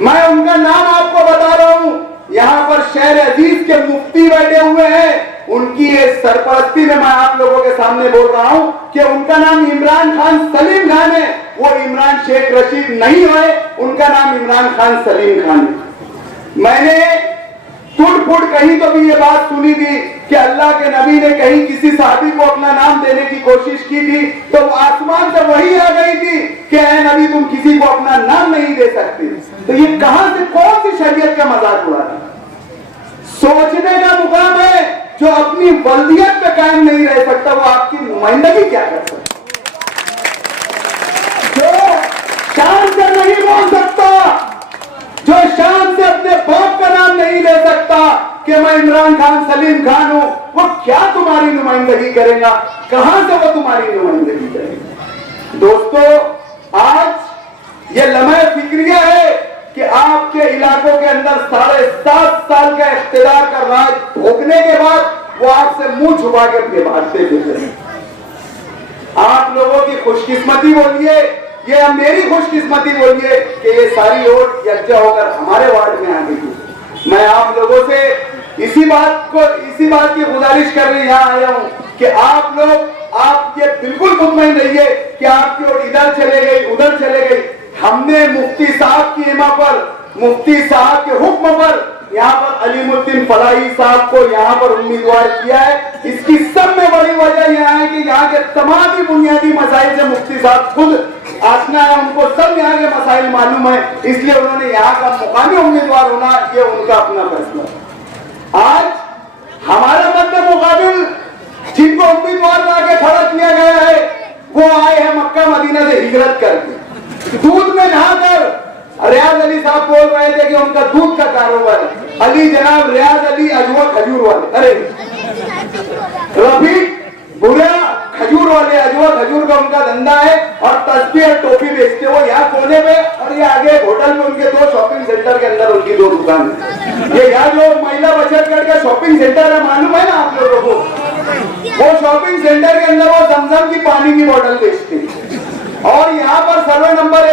मैं उनका नाम आपको बता रहा हूं। यहाँ पर शहर अजीज के मुफ्ती बैठे हुए हैं, उनकी सरपरस्ती में मैं आप लोगों के सामने बोल रहा हूं कि उनका नाम इमरान खान सलीम खान है। वो इमरान शेख रशीद नहीं है, उनका नाम इमरान खान सलीम खान है। मैंने टूट फूट कहीं तो भी ये बात सुनी थी कि अल्लाह के नबी ने कहीं किसी साहबी को अपना नाम देने की कोशिश की थी, तो आसमान से वही आ गई थी कि ऐ नबी तुम किसी को अपना नाम नहीं दे सकते। तो ये कहां से कौन सी शरीयत का मजाक उड़ा रहा? सोचने का मुकाम है। जो अपनी बल्दियत पे कायम नहीं रह सकता वो आपकी नुमाइंदगी क्या कर सकता? जो शान से नहीं बोल सकता, जो शान से अपने बाप का नाम नहीं ले सकता कि मैं इमरान खान सलीम खान हूं, वो क्या तुम्हारी नुमाइंदगी करेगा? कहां से वो तुम्हारी नुमाइंदगी करेगा? दोस्तों, आज ये लम्हे फिक्रिया है कि आपके इलाकों के अंदर 7.5 साल का इख्तियार का राज भोगने के बाद वो आपसे मुंह छुपा के भागते थे। आप लोगों की खुशकिस्मती बोलिए, ये मेरी खुशकिस्मती बोलिए कि ये सारी वोट यकजा होकर हमारे वार्ड में आ गई। मैं आप लोगों से इसी बात की गुजारिश करने यहाँ आया हूँ कि आप ये बिल्कुल मुतमईन रहिए कि आपकी वोट इधर चले गई उधर चले गई। हमने मुफ्ती साहब की हिमा पर, मुफ्ती साहब के हुक्म पर यहाँ पर अलीमुद्दीन फलाही साहब को यहाँ पर उम्मीदवार किया है। इसकी सब में बड़ी वजह यह है कि यहाँ के तमाम ही बुनियादी मसाइल से मुफ्ती साहब खुद आशना है, उनको सब यहाँ के मसाइल मालूम है, इसलिए उन्होंने यहाँ का मुकामी उम्मीदवार होना ये उनका अपना फैसला। आज हमारा मध्य मुकाबिल जिनको उम्मीदवार लाके खड़ा किया गया है वो आए हैं मक्का मदीना से हिजरत करके, दूध में नहाकर। रियाज अली साहब बोल रहे थे कि उनका दूध का कारोबार है। अली जनाब रियाज अली अजवा खजूर वाले, अरे रफीक बुरा खजूर वाले, अजवा खजूर का उनका धंधा है और तस्बीह टोपी बेचते वो यहाँ कोने में, और ये आगे होटल में उनके 2 शॉपिंग सेंटर के अंदर उनकी 2 दुकान है। ये यहाँ जो महिला बचत घर का शॉपिंग सेंटर है मालूम है ना आप लोगों को, वो शॉपिंग सेंटर के अंदर वो जमजम की पानी की बोतल बेचते हैं। और यहाँ पर सर्वे नंबर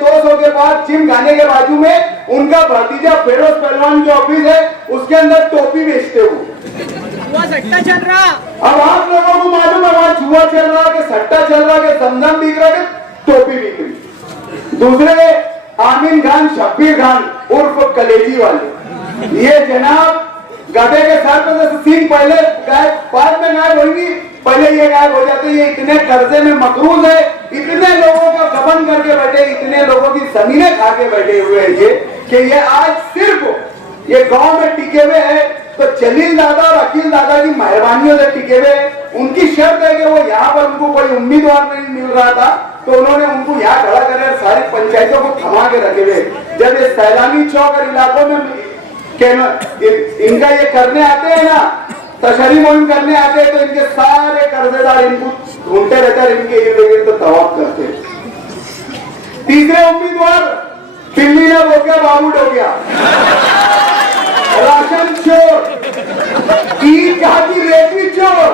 200 के बाद जिम खाने के बाजू में उनका भतीजा फेरोज पहलवान जो ऑफिस है उसके अंदर टोपी बेचते हो। सट्टा चल रहा। अब आप लोगों को मालूम है वहां जुआ चल रहा है, सट्टा चल रहा है, जमजम बिक रहा है, टोपी बिक रही। दूसरे आमिन खान शब्बीर खान उर्फ कलेजी वाले, ये जनाब गधे के सर पे जैसे सींग पहले गायब बाद में गायब होगी, पहले ये गायब हो जाते। ये इतने कर्जे में मकरूज है, इतने लोगों का गबन करके बैठे, इतने लोगों की जमीनें खा के बैठे हुए हैं ये कि ये आज सिर्फ ये गांव में टिके हुए हैं तो जलील दादा और अकील दादा की मेहरबानियों से टिके हुए हैं। उनकी शर्त है कि वो यहाँ पर उनको कोई उम्मीदवार नहीं मिल रहा था तो उन्होंने उनको यहाँ खड़ा कर सारी पंचायतों को थमा के रखे हुए। जब ये सैलानी चौक और इलाकों में इनका ये करने आते हैं ना, तशरी मुहिम करने आते हैं, तो इनके सारे कर्जेदार इनको ढूंढते रहते हैं, इनके इर्द गिर्द तो तवाफ करते हैं। तीसरे उम्मीदवार दिल्ली ने हो गया, बाबूड हो गया, राशन चोर, ईदगाह की रेती चोर,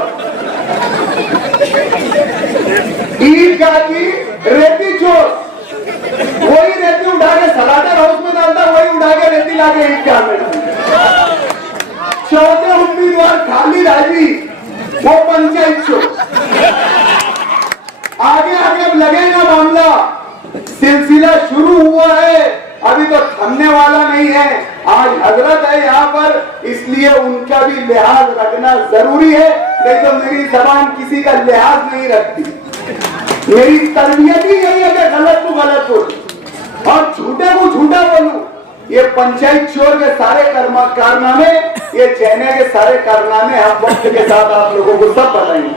ईदगाह की रेती चोर। वही रेती उठा के सलाटर हाउस में डालता, वही उठा के रेती लाके ईदगाह में डालता। चौथे उम्मीदवार खाली राजी, वो पंचायत चोर। आगे आगे अब लगेगा मामला, सिलसिला शुरू हुआ है, अभी तो थमने वाला नहीं है। आज हजरत है यहाँ पर, इसलिए उनका भी लिहाज रखना जरूरी है, नहीं तो मेरी जबान किसी का लिहाज नहीं रखती। मेरी तरबियत ही यही है कि गलत को गलत बोलूं और झूठे को झूठा बोलूं। ये पंचायत चोर के सारे कारनामे, ये चैने के सारे कारनामे हम वक्त के साथ आप लोगों को सब बताएंगे।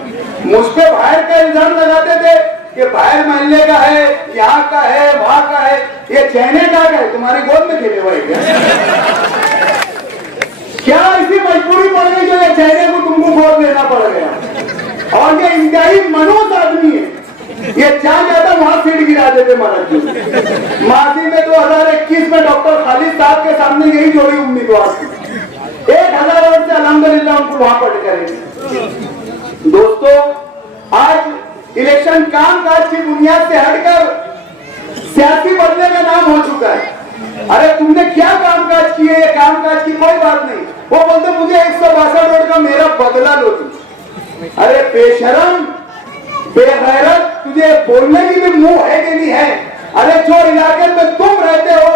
मुझ पे बाहर का इल्जाम लगाते थे कि बाहर मैं एमएलए का है, यहाँ का है, वहां का है, ये चैने का है, तुम्हारी गोद में खेले हुए क्या ऐसी मजबूरी पड़ गई जो ये चैने को तुमको गोद लेना पड़ गया? और ये इंतहाई मनोज आदमी है, ये चाह जाता वहां सीट गिरा देते महाराज जी। माजी में 2021 में डॉक्टर खालिद साहब के सामने यही जोड़ी उम्मीदवार थी, 1000 वोट से अल्हम्दुलिल्लाह उनको वहां पट करेंगे। दोस्तों, आज इलेक्शन कामकाज की बुनियाद से हटकर सियासी बदले का नाम हो चुका है। अरे तुमने क्या कामकाज किए? ये कामकाज की कोई बात नहीं। वो बोलते मुझे 162 वोट का मेरा बदला लो तुम। अरे बेशरम, बेगैरत, तुझे बोलने की भी मुंह है कि नहीं है? अरे जो इलाके में तुम रहते हो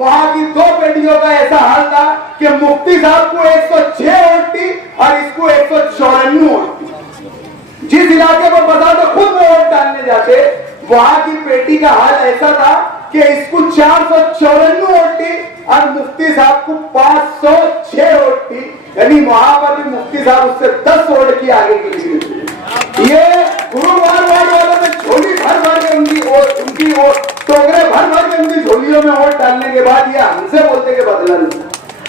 वहां की 2 बेटियों का ऐसा हाल था कि मुफ्ती साहब को 106 वोट थी और इसको 154 वोट थी। जिस इलाके पर बता तो खुद वो वोट डालने जाते, वहां की बेटी का हाल ऐसा था कि इसको 454 वोट थी और मुफ्ती साहब को 506 वोट थी। यानी वहां पर भी मुफ्ती साहब उससे 10 वोट की आगे की थी। ये गुरुवार वार्ड वालों ने झोली भर भर के उनकी टोकरे भर भर के उनकी झोलियों में वोट डालने के बाद ये हमसे बोलते कि बदला नहीं।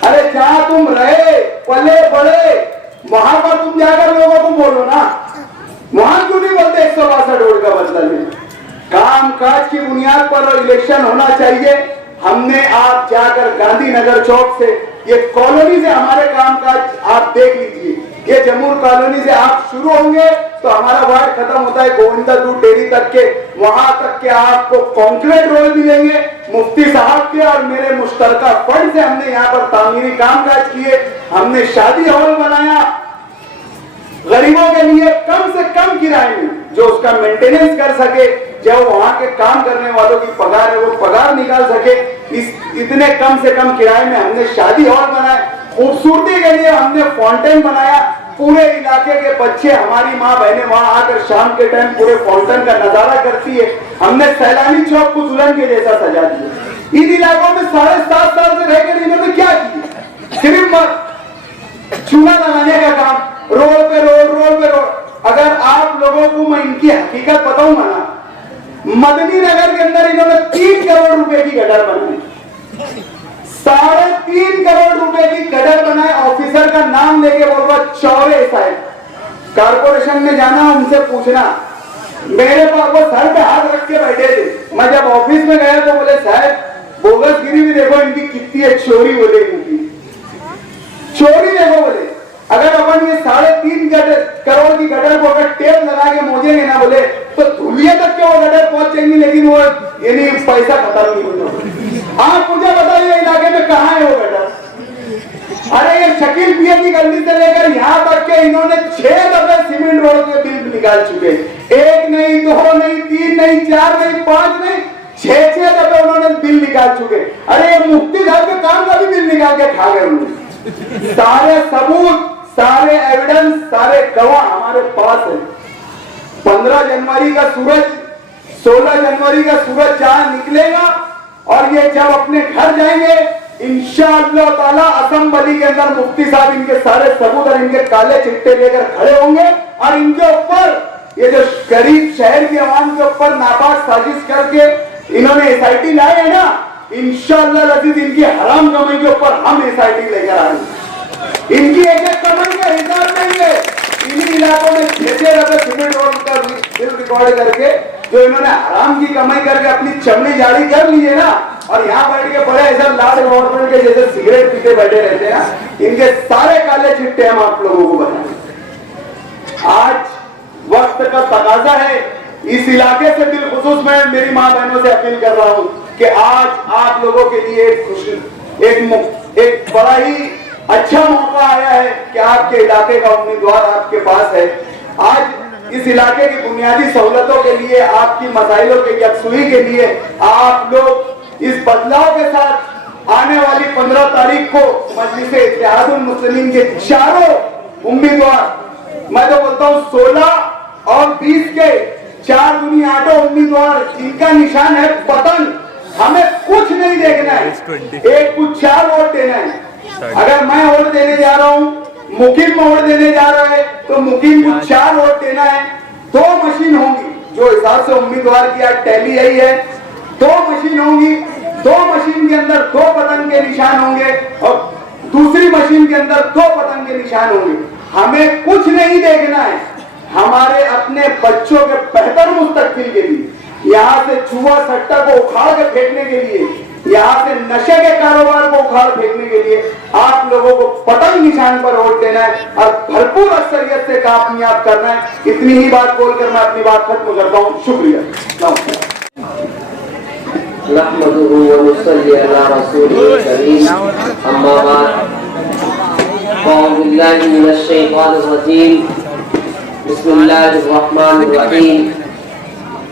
अरे जहां तुम रहे पले बड़े वहां पर तुम जाकर लोगों को बोलो ना, वहां क्यों नहीं बोलते 162 वोट का बदला लेना? काम काज की बुनियाद पर इलेक्शन होना चाहिए। हमने आप जाकर गांधीनगर चौक से, ये कॉलोनी से हमारे कामकाज आप देख लीजिए। ये जमूर कॉलोनी से आप शुरू होंगे तो हमारा वार्ड खत्म होता है गोविंदा दूध डेयरी तक के, वहां तक के आपको कॉन्क्रीट रोड मिलेंगे। मुफ्ती साहब के और मेरे मुश्तरका फंड से हमने यहाँ पर तामीरी कामकाज किए। हमने शादी हॉल बनाया गरीबों के लिए कम से कम किराए में, जो उसका मेंटेनेंस कर सके, जो वहां के काम करने वालों की पगार है वो पगार निकाल सके। इतने कम से कम किराए में हमने शादी हॉल बनाए। खूबसूरती के लिए हमने फाउंटेन बनाया। पूरे इलाके के बच्चे, हमारी माँ बहनें वहां आकर शाम के टाइम पूरे फाउंटेन का नजारा करती है। हमने सैलानी चौक को दुल्हन के जैसा सजा दिया। इन इलाकों में 7.5 साल से रहकर इन्होंने क्या किया? सिर्फ चूना लगाने का काम, रोड पे रोड। अगर आप लोगों को मैं इनकी हकीकत बताऊंगा ना, मदनी नगर के अंदर इन्होंने 3 करोड़ रुपए की गटर बनाई, 3.5 करोड़ रुपए की गटर बनाए। ऑफिसर का नाम लेके बोल रहा चौरे साहब, कारपोरेशन में जाना उनसे पूछना। मेरे पास वो सर पे हाथ रख के बैठे थे। मैं जब ऑफिस में गया तो बोले साहब बोगसगिरी भी देखो इनकी कितनी है, चोरी बोले इनकी चोरी देखो। बोले अगर अपन ये 3.5 करोड़ की गटर को अगर टेप लगा के मोजेंगे ना बोले तो धुलिया तक के वो गटर पहुंच जाएंगी, लेकिन वो यानी पैसा खत्म नहीं होगा। आप मुझे बताइए इलाके में कहाँ है वो गटर? अरे ये शकील पिया की गली से लेकर यहाँ तक के इन्होंने 6 दफे सीमेंट रोड के बिल निकाल चुके। 1 नहीं, 2 नहीं, 3 नहीं, 4 नहीं, 5 नहीं, 6 दफे उन्होंने बिल निकाल चुके। अरे ये मुफ्ती साहब के काम का भी बिल निकाल के खा गए उन्होंने। सारे सबूत, सारे एविडेंस, सारे गवाह हमारे पास है। 15 जनवरी का सूरज, 16 जनवरी का सूरज जहां निकलेगा और ये जब अपने घर जाएंगे इंशाअल्लाह ताला असेंबली के अंदर मुफ्ती साहब इनके सारे सबूत और इनके काले चिट्टे लेकर खड़े होंगे और इनके ऊपर ये जो गरीब शहर के अवाम के ऊपर नापाक साजिश करके इन्होंने एसआईटी लाई है ना, इंशाअल्लाह लजीज इनकी हराम कमाई के ऊपर हम एसआईटी लेकर आएंगे। इनकी एक कमाई का हिसाब नहीं है। इन्हीं इलाकों में 6 दफे सीमेंट रोड का बिल रिकॉर्ड करके जो इन्होंने हराम की कमाई करके अपनी चमड़ी जारी कर ली है ना, और यहाँ बैठ के बड़े ऐसा लाल गवर्नमेंट के जैसे सिगरेट पीते बैठे रहते हैं, इनके सारे काले चिट्टे हम आप लोगों को बताएंगे। आज वक्त का तकाजा है। इस इलाके से बिलखुसूस मैं मेरी माँ बहनों से अपील कर रहा हूँ कि आज आप लोगों के लिए एक बड़ा ही अच्छा मौका आया है कि आपके इलाके का उम्मीदवार आपके पास है। आज इस इलाके की बुनियादी सहूलतों के लिए, आपकी मसाइलों के यकसुई के लिए आप लोग इस बदलाव के साथ आने वाली 15 तारीख को मजलिस इत्तेहादुल मुस्लिमीन के चारों उम्मीदवार, मैं तो बोलता हूँ 16 और 20 के 4 दूनी 8 उम्मीदवार, जिनका निशान है पतंग, हमें कुछ नहीं देखना है, एक को 4 वोट देना है। अगर मैं वोट देने जा रहा हूँ, मुकीम वोट देने जा रहा है तो मुकीम को 4 वोट देना है। 2 मशीन होंगी, जो हिसाब से उम्मीदवार की आज टैली आई है, 2 मशीन होंगी, 2 मशीन के अंदर 2 पतंग के निशान होंगे और दूसरी मशीन के अंदर 2 पतंग के निशान होंगे। हमें कुछ नहीं देखना है, हमारे अपने बच्चों के बेहतर मुस्तकबिल के लिए, यहाँ से जुआ सट्टा को उखाड़ के फेंकने के लिए, यहाँ से नशे के कारोबार को उखाड़ फेंकने के लिए आप लोगों को पतंग निशान पर वोट देना है और भरपूर अक्सरियत से कामयाब करना है। इतनी ही बात बोलकर मैं अपनी बात खत्म करता हूँ। शुक्रिया। नमस्कार। नहमदुहु व नुसल्ली अला रसूलिल करीम, अम्मा बाद, अऊज़ु बिल्लाहि मिनश शैतानिर रजीम, बिस्मिल्लाहिर रहमानिर रहीम,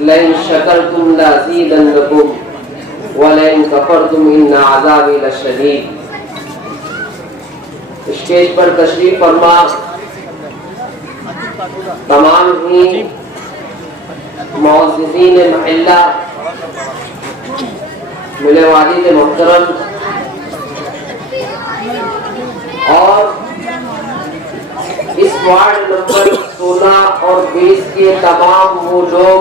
लइन शकरतुम लज़ीदन्नकुम व लइन कफरतुम इन्न अज़ाबी लशदीद। स्टेज पर तशरीफ फरमा तमाम ही मुअज़्ज़िज़ीन महल्ला, मिले वालिद मोहतरम और इस वार्ड नंबर 16 और 20 के तमाम वो लोग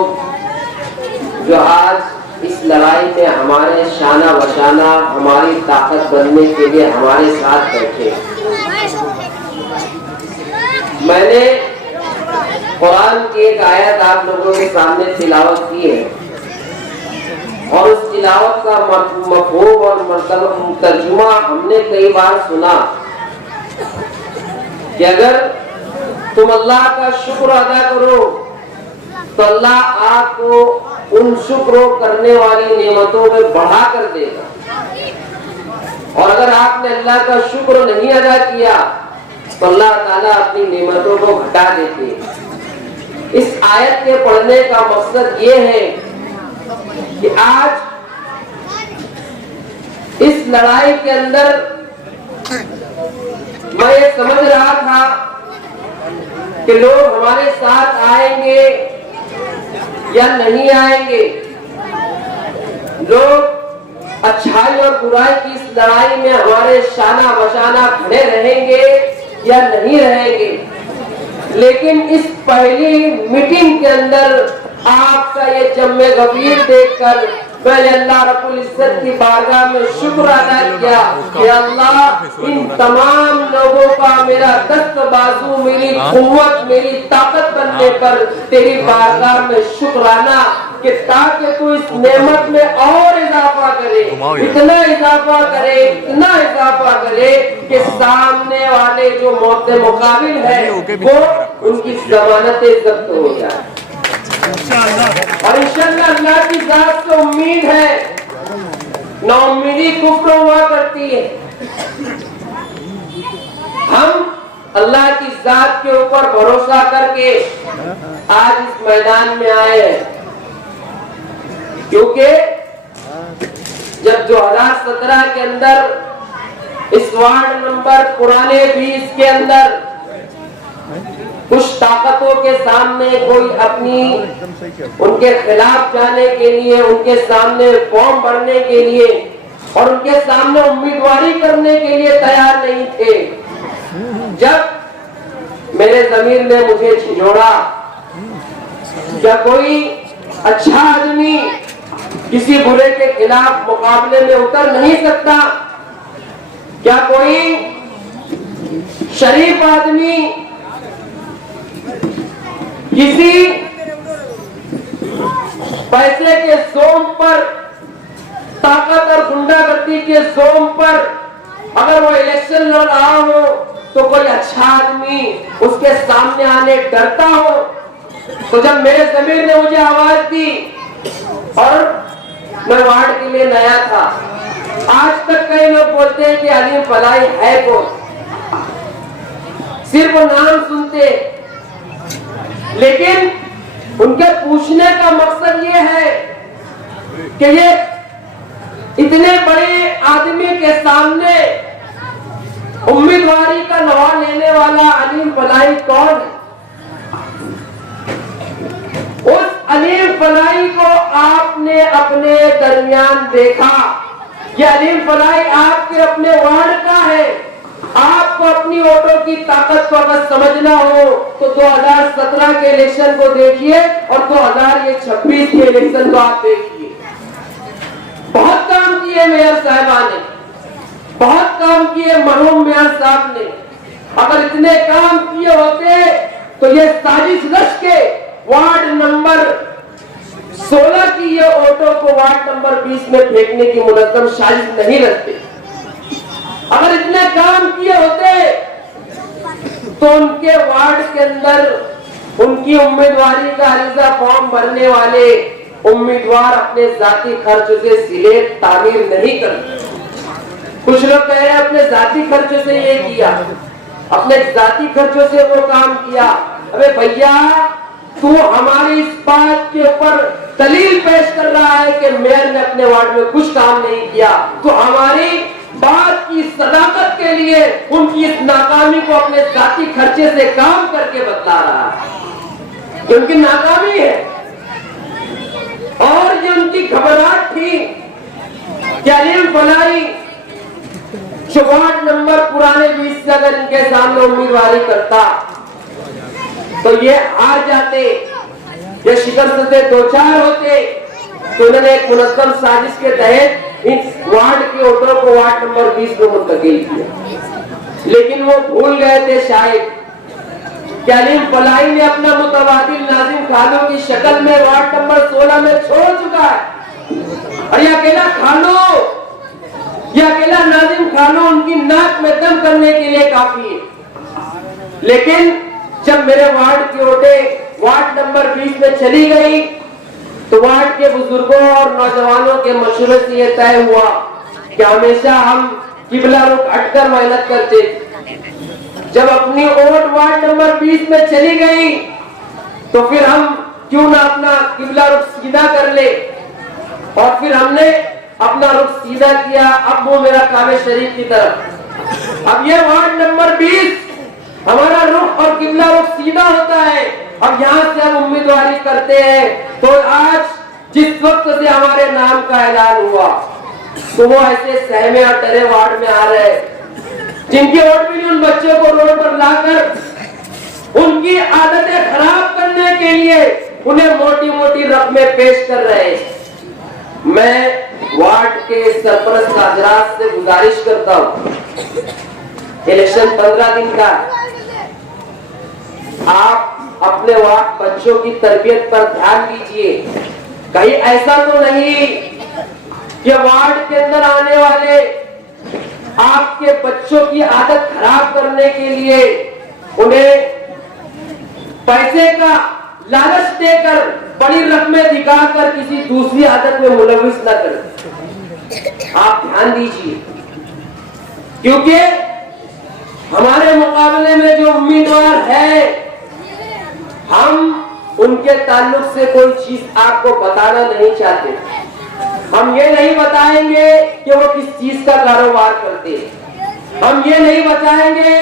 जो आज इस लड़ाई में हमारे शाना बशाना, हमारी ताकत बनने के लिए हमारे साथ बैठे। मैंने कुरान की एक आयत आप लोगों के सामने तिलावत की है और उस तिलावत का मफ़हूम और तर्जुमा हमने कई बार सुना कि अगर तुम अल्लाह का शुक्र अदा करो तो अल्लाह आपको उन शुक्र करने वाली नेमतों में बढ़ा कर देगा, और अगर आपने अल्लाह का शुक्र नहीं अदा किया तो अल्लाह ताला अपनी नेमतों को घटा देते हैं। इस आयत के पढ़ने का मकसद ये है कि आज इस लड़ाई के अंदर मैं ये समझ रहा था कि लोग हमारे साथ आएंगे या नहीं आएंगे, लोग अच्छाई और बुराई की इस लड़ाई में हमारे शाना बशाना खड़े रहेंगे या नहीं रहेंगे। लेकिन इस पहली मीटिंग के अंदर आपका ये जम्मे गंभीर देखकर पहले अल्लाह रब्बुल इज्जत की बारगाह में शुक्र अदा किया कि अल्लाह इन तमाम लोगों का मेरा दस्त बाजू, मेरी कुव्वत, मेरी ताकत बनने पर तेरी बारगाह में शुक्राना कि ताकि तू इस नेमत में और इजाफा करे, इतना इजाफा करे, इतना इजाफा करे कि सामने वाले जो मौत मुकाबिल है वो उनकी जमानतें जब्त हो जाए। और इंशाअल्लाह अल्लाह की जात से उम्मीद है, नाउम्मीदी कुफ्र हुआ करती है। हम अल्लाह की जात के ऊपर भरोसा करके आज इस मैदान में आए हैं, क्योंकि जब 2017 के अंदर इस वार्ड नंबर पुराने 20 के अंदर कुछ ताकतों के सामने कोई अपनी उनके खिलाफ जाने के लिए, उनके सामने फॉर्म भरने के लिए और उनके सामने उम्मीदवारी करने के लिए तैयार नहीं थे, जब मेरे ज़मीर ने मुझे झिझोड़ा, क्या कोई अच्छा आदमी किसी बुरे के खिलाफ मुकाबले में उतर नहीं सकता? क्या कोई शरीफ आदमी किसी पैसे के जोम पर, ताकत और गुंडागर्दी के जोम पर अगर वो इलेक्शन लड़ रहा हो तो कोई अच्छा आदमी उसके सामने आने डरता हो? तो जब मेरे ज़मीर ने मुझे आवाज दी और मैं वार्ड के लिए नया था, आज तक कई लोग बोलते हैं कि अलीम फलाई है कौन, सिर्फ नाम सुनते, लेकिन उनके पूछने का मकसद ये है कि ये इतने बड़े आदमी के सामने उम्मीदवारी का लवा लेने वाला अलीम फलाई कौन है? उस अलीम फलाई को आपने अपने दरमियान देखा, ये अलीम फलाई आपके अपने वार्ड का है, आपको अपनी वोटों की ताकत को अगर समझना हो तो 2017 के इलेक्शन को देखिए और 2026 के इलेक्शन को आप देखिए। बहुत काम किए मेयर साहिबा ने, बहुत काम किए मरहूम मेयर साहब ने। अगर इतने काम किए होते तो ये साजिश रच के वार्ड नंबर 16 की ये वोटों को वार्ड नंबर 20 में फेंकने की मुनज़्ज़म साजिश नहीं रचते। अगर इतने काम किए होते तो उनके वार्ड के अंदर उनकी उम्मीदवारी का अरीजा फॉर्म भरने वाले उम्मीदवार अपने जाती खर्च से सिलेट तामीर नहीं करते। कुछ लोग कह रहे हैं अपने जाती खर्चों से ये किया, अपने जाती खर्चों से वो काम किया। अबे भैया, तू हमारी इस बात के ऊपर दलील पेश कर रहा है कि मेयर ने अपने वार्ड में कुछ काम नहीं किया, तो हमारी बात की सदाकत के लिए उनकी इस नाकामी को अपने जाती खर्चे से काम करके बतला रहा है कि उनकी नाकामी है। और जो उनकी घबराहट थी कैलियम फलाई जो वार्ड नंबर पुराने 20 से अगर इनके सामने उम्मीदवारी करता तो ये हार जाते, ये शिकस्त से दो चार होते। तो उन्होंने एक मुनज़्ज़म साजिश के तहत इस वार्ड के वोटों को वार्ड नंबर 20 में मुंतकिल किया, लेकिन वो भूल गए थे शायद कैलिम फलाई ने अपना मुतबादिल नाजिम खानो की शक्ल में वार्ड नंबर 16 में छोड़ चुका है। और ये अकेला खानो, ये अकेला नाजिम खानो उनकी नाक में दम करने के लिए काफी है। लेकिन जब मेरे वार्ड की वोटें वार्ड नंबर 20 में चली गई तो वार्ड के बुजुर्गों और नौजवानों के मशवरे से यह तय हुआ कि हमेशा हम किबला रुख हटकर मेहनत करते। जब अपनी वोट वार्ड नंबर 20 में चली गई तो फिर हम क्यों ना अपना किबला रुख सीधा कर ले, और फिर हमने अपना रुख सीधा किया। अब वो मेरा काबे शरीफ की तरफ। अब ये वार्ड नंबर 20 हमारा रुख और किबला रुख सीधा होता है। अब यहाँ से हम उम्मीदवारी करते हैं। तो आज जिस वक्त से हमारे नाम का ऐलान हुआ तो वो ऐसे सहमे और डरे वार्ड में आ रहे जिनकी वोट भी उन बच्चों को रोड पर लाकर उनकी आदतें खराब करने के लिए उन्हें मोटी मोटी रकमें पेश कर रहे। मैं वार्ड के सरपरस्त हजरात से गुजारिश करता हूँ, इलेक्शन 15 दिन का, आप अपने वार्ड बच्चों की तरबियत पर ध्यान दीजिए। कहीं ऐसा तो नहीं कि वार्ड के अंदर आने वाले आपके बच्चों की आदत खराब करने के लिए उन्हें पैसे का लालच देकर बड़ी रकमें दिखाकर किसी दूसरी आदत में मुलविस न करें। आप ध्यान दीजिए, क्योंकि हमारे मुकाबले में जो उम्मीदवार है हम उनके ताल्लुक से कोई चीज आपको बताना नहीं चाहते। हम ये नहीं बताएंगे कि वो किस चीज का कारोबार करते हैं, हम ये नहीं बताएंगे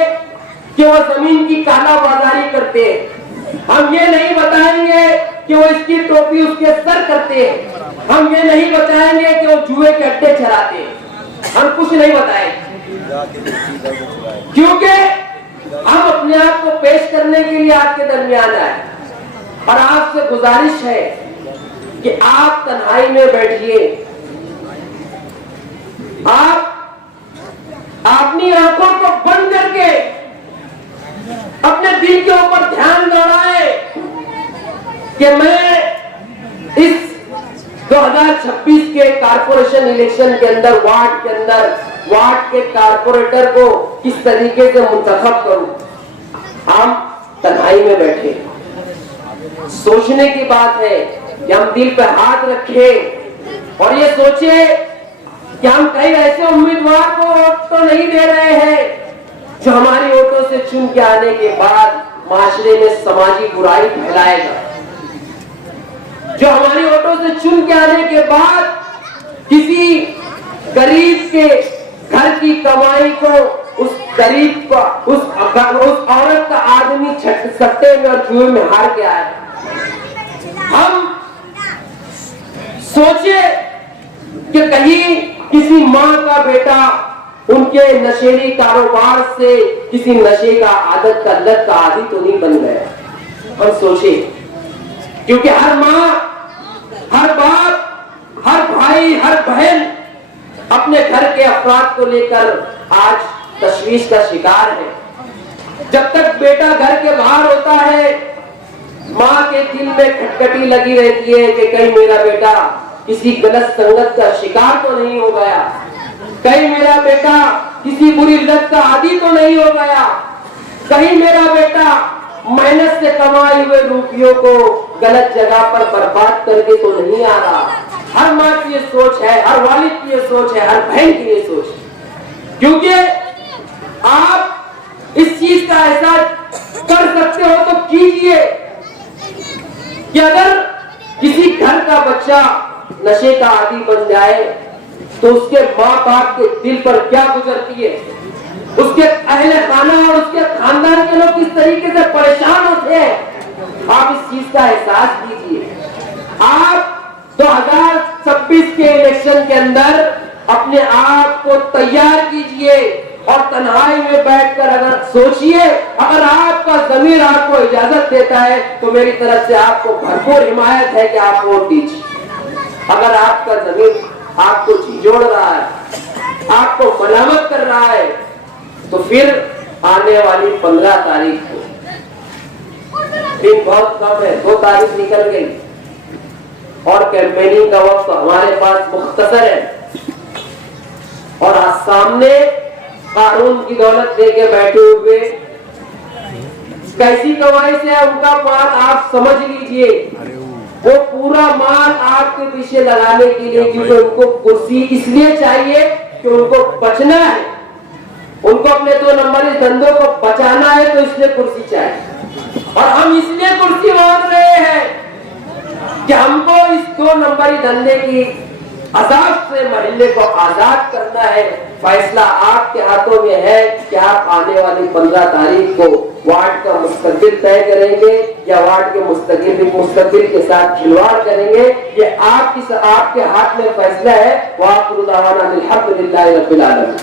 कि वो जमीन की काला बाजारी करते हैं, हम ये नहीं बताएंगे कि वो इसकी टोपी उसके सर करते हैं, हम ये नहीं बताएंगे कि वो जुए के अड्डे चलाते हैं। हम कुछ नहीं बताएंगे क्योंकि हम अपने आप को पेश करने के लिए आपके दरमियान आए। और आपसे गुजारिश है कि आप तन्हाई में बैठिए, आप अपनी आंखों को बंद करके अपने दिल के ऊपर ध्यान दौड़ाए कि मैं इस 2026 के कारपोरेशन इलेक्शन के अंदर वार्ड के कारपोरेटर को किस तरीके से मुंतखब करूं। हम तन्हाई में बैठे, सोचने की बात है कि हम दिल पे हाथ रखें और ये सोचे कि हम कई ऐसे उम्मीदवार को वोट तो नहीं दे रहे हैं जो हमारी वोटों से चुन के आने के बाद माशरे में समाजी बुराई फैलाएगा, जो हमारी वोटों से चुन के आने के बाद किसी गरीब के घर की कमाई को उस गरीब का उस औरत का आदमी सट्टे में और जुए में हार के आए। हम सोचे कि कहीं किसी माँ का बेटा उनके नशेली कारोबार से किसी नशे का आदत का लत का आदी तो नहीं बन गया। और सोचे, क्योंकि हर माँ, हर बाप, हर भाई, हर बहन अपने घर के अफराद को लेकर आज तशवीश का शिकार है। जब तक बेटा घर के बाहर होता है, माँ के दिल में खटखटी लगी रहती है कि कहीं मेरा बेटा किसी गलत संगत का शिकार तो नहीं हो गया, कहीं मेरा बेटा किसी बुरी लत का आदी तो नहीं हो गया, कहीं मेरा बेटा मेहनत से कमाए हुए रुपयों को गलत जगह पर बर्बाद करके तो नहीं आ रहा। हर माँ की ये सोच है, हर वालिद की ये सोच है, हर बहन की ये सोच है। क्योंकि आप इस चीज का एहसास कर सकते हो तो कीजिए कि अगर किसी घर का बच्चा नशे का आदी बन जाए तो उसके माँ बाप के दिल पर क्या गुजरती है, उसके अहले खाना और उसके खानदान के लोग किस तरीके से परेशान होते हैं। आप इस चीज का एहसास कीजिए। आप 2026 के इलेक्शन के अंदर अपने आप को तैयार कीजिए और तन्हाई में बैठकर अगर सोचिए, अगर आपका ज़मीर आपको इजाजत देता है तो मेरी तरफ से आपको भरपूर हिमायत है कि आप वोट दीजिए। अगर आपका ज़मीर आपको झिझोड़ रहा है, आपको मलामत कर रहा है, तो फिर आने वाली 15 तारीख को, दिन बहुत कम है, 2 तारीख निकल गई और कैंपेनिंग का वक्त हमारे पास मुख्तसर है और आज सामने कानून की दौलत लेके बैठे हुए कैसी कमाई से है उनका माल आप समझ लीजिए। वो पूरा माल आपके पीछे लगाने के लिए, क्योंकि उनको कुर्सी इसलिए चाहिए कि उनको बचना है, उनको अपने 2 नंबरी धंधों को बचाना है, तो इसलिए कुर्सी चाहिए। और हम इसलिए कुर्सी मांग रहे हैं कि हमको इस 2 नंबरी धंधे की अजाब से महल्ले को आजाद करना है। फैसला आपके हाथों में है कि आप आने वाली 15 तारीख को वार्ड का मुस्तकिल तय करेंगे या वार्ड के मुस्तकिल के साथ खिलवाड़ करेंगे। ये आपके हाथ में फैसला है। वाक़िअ दावाना अल्हम्दुलिल्लाहि रब्बिल आलमीन।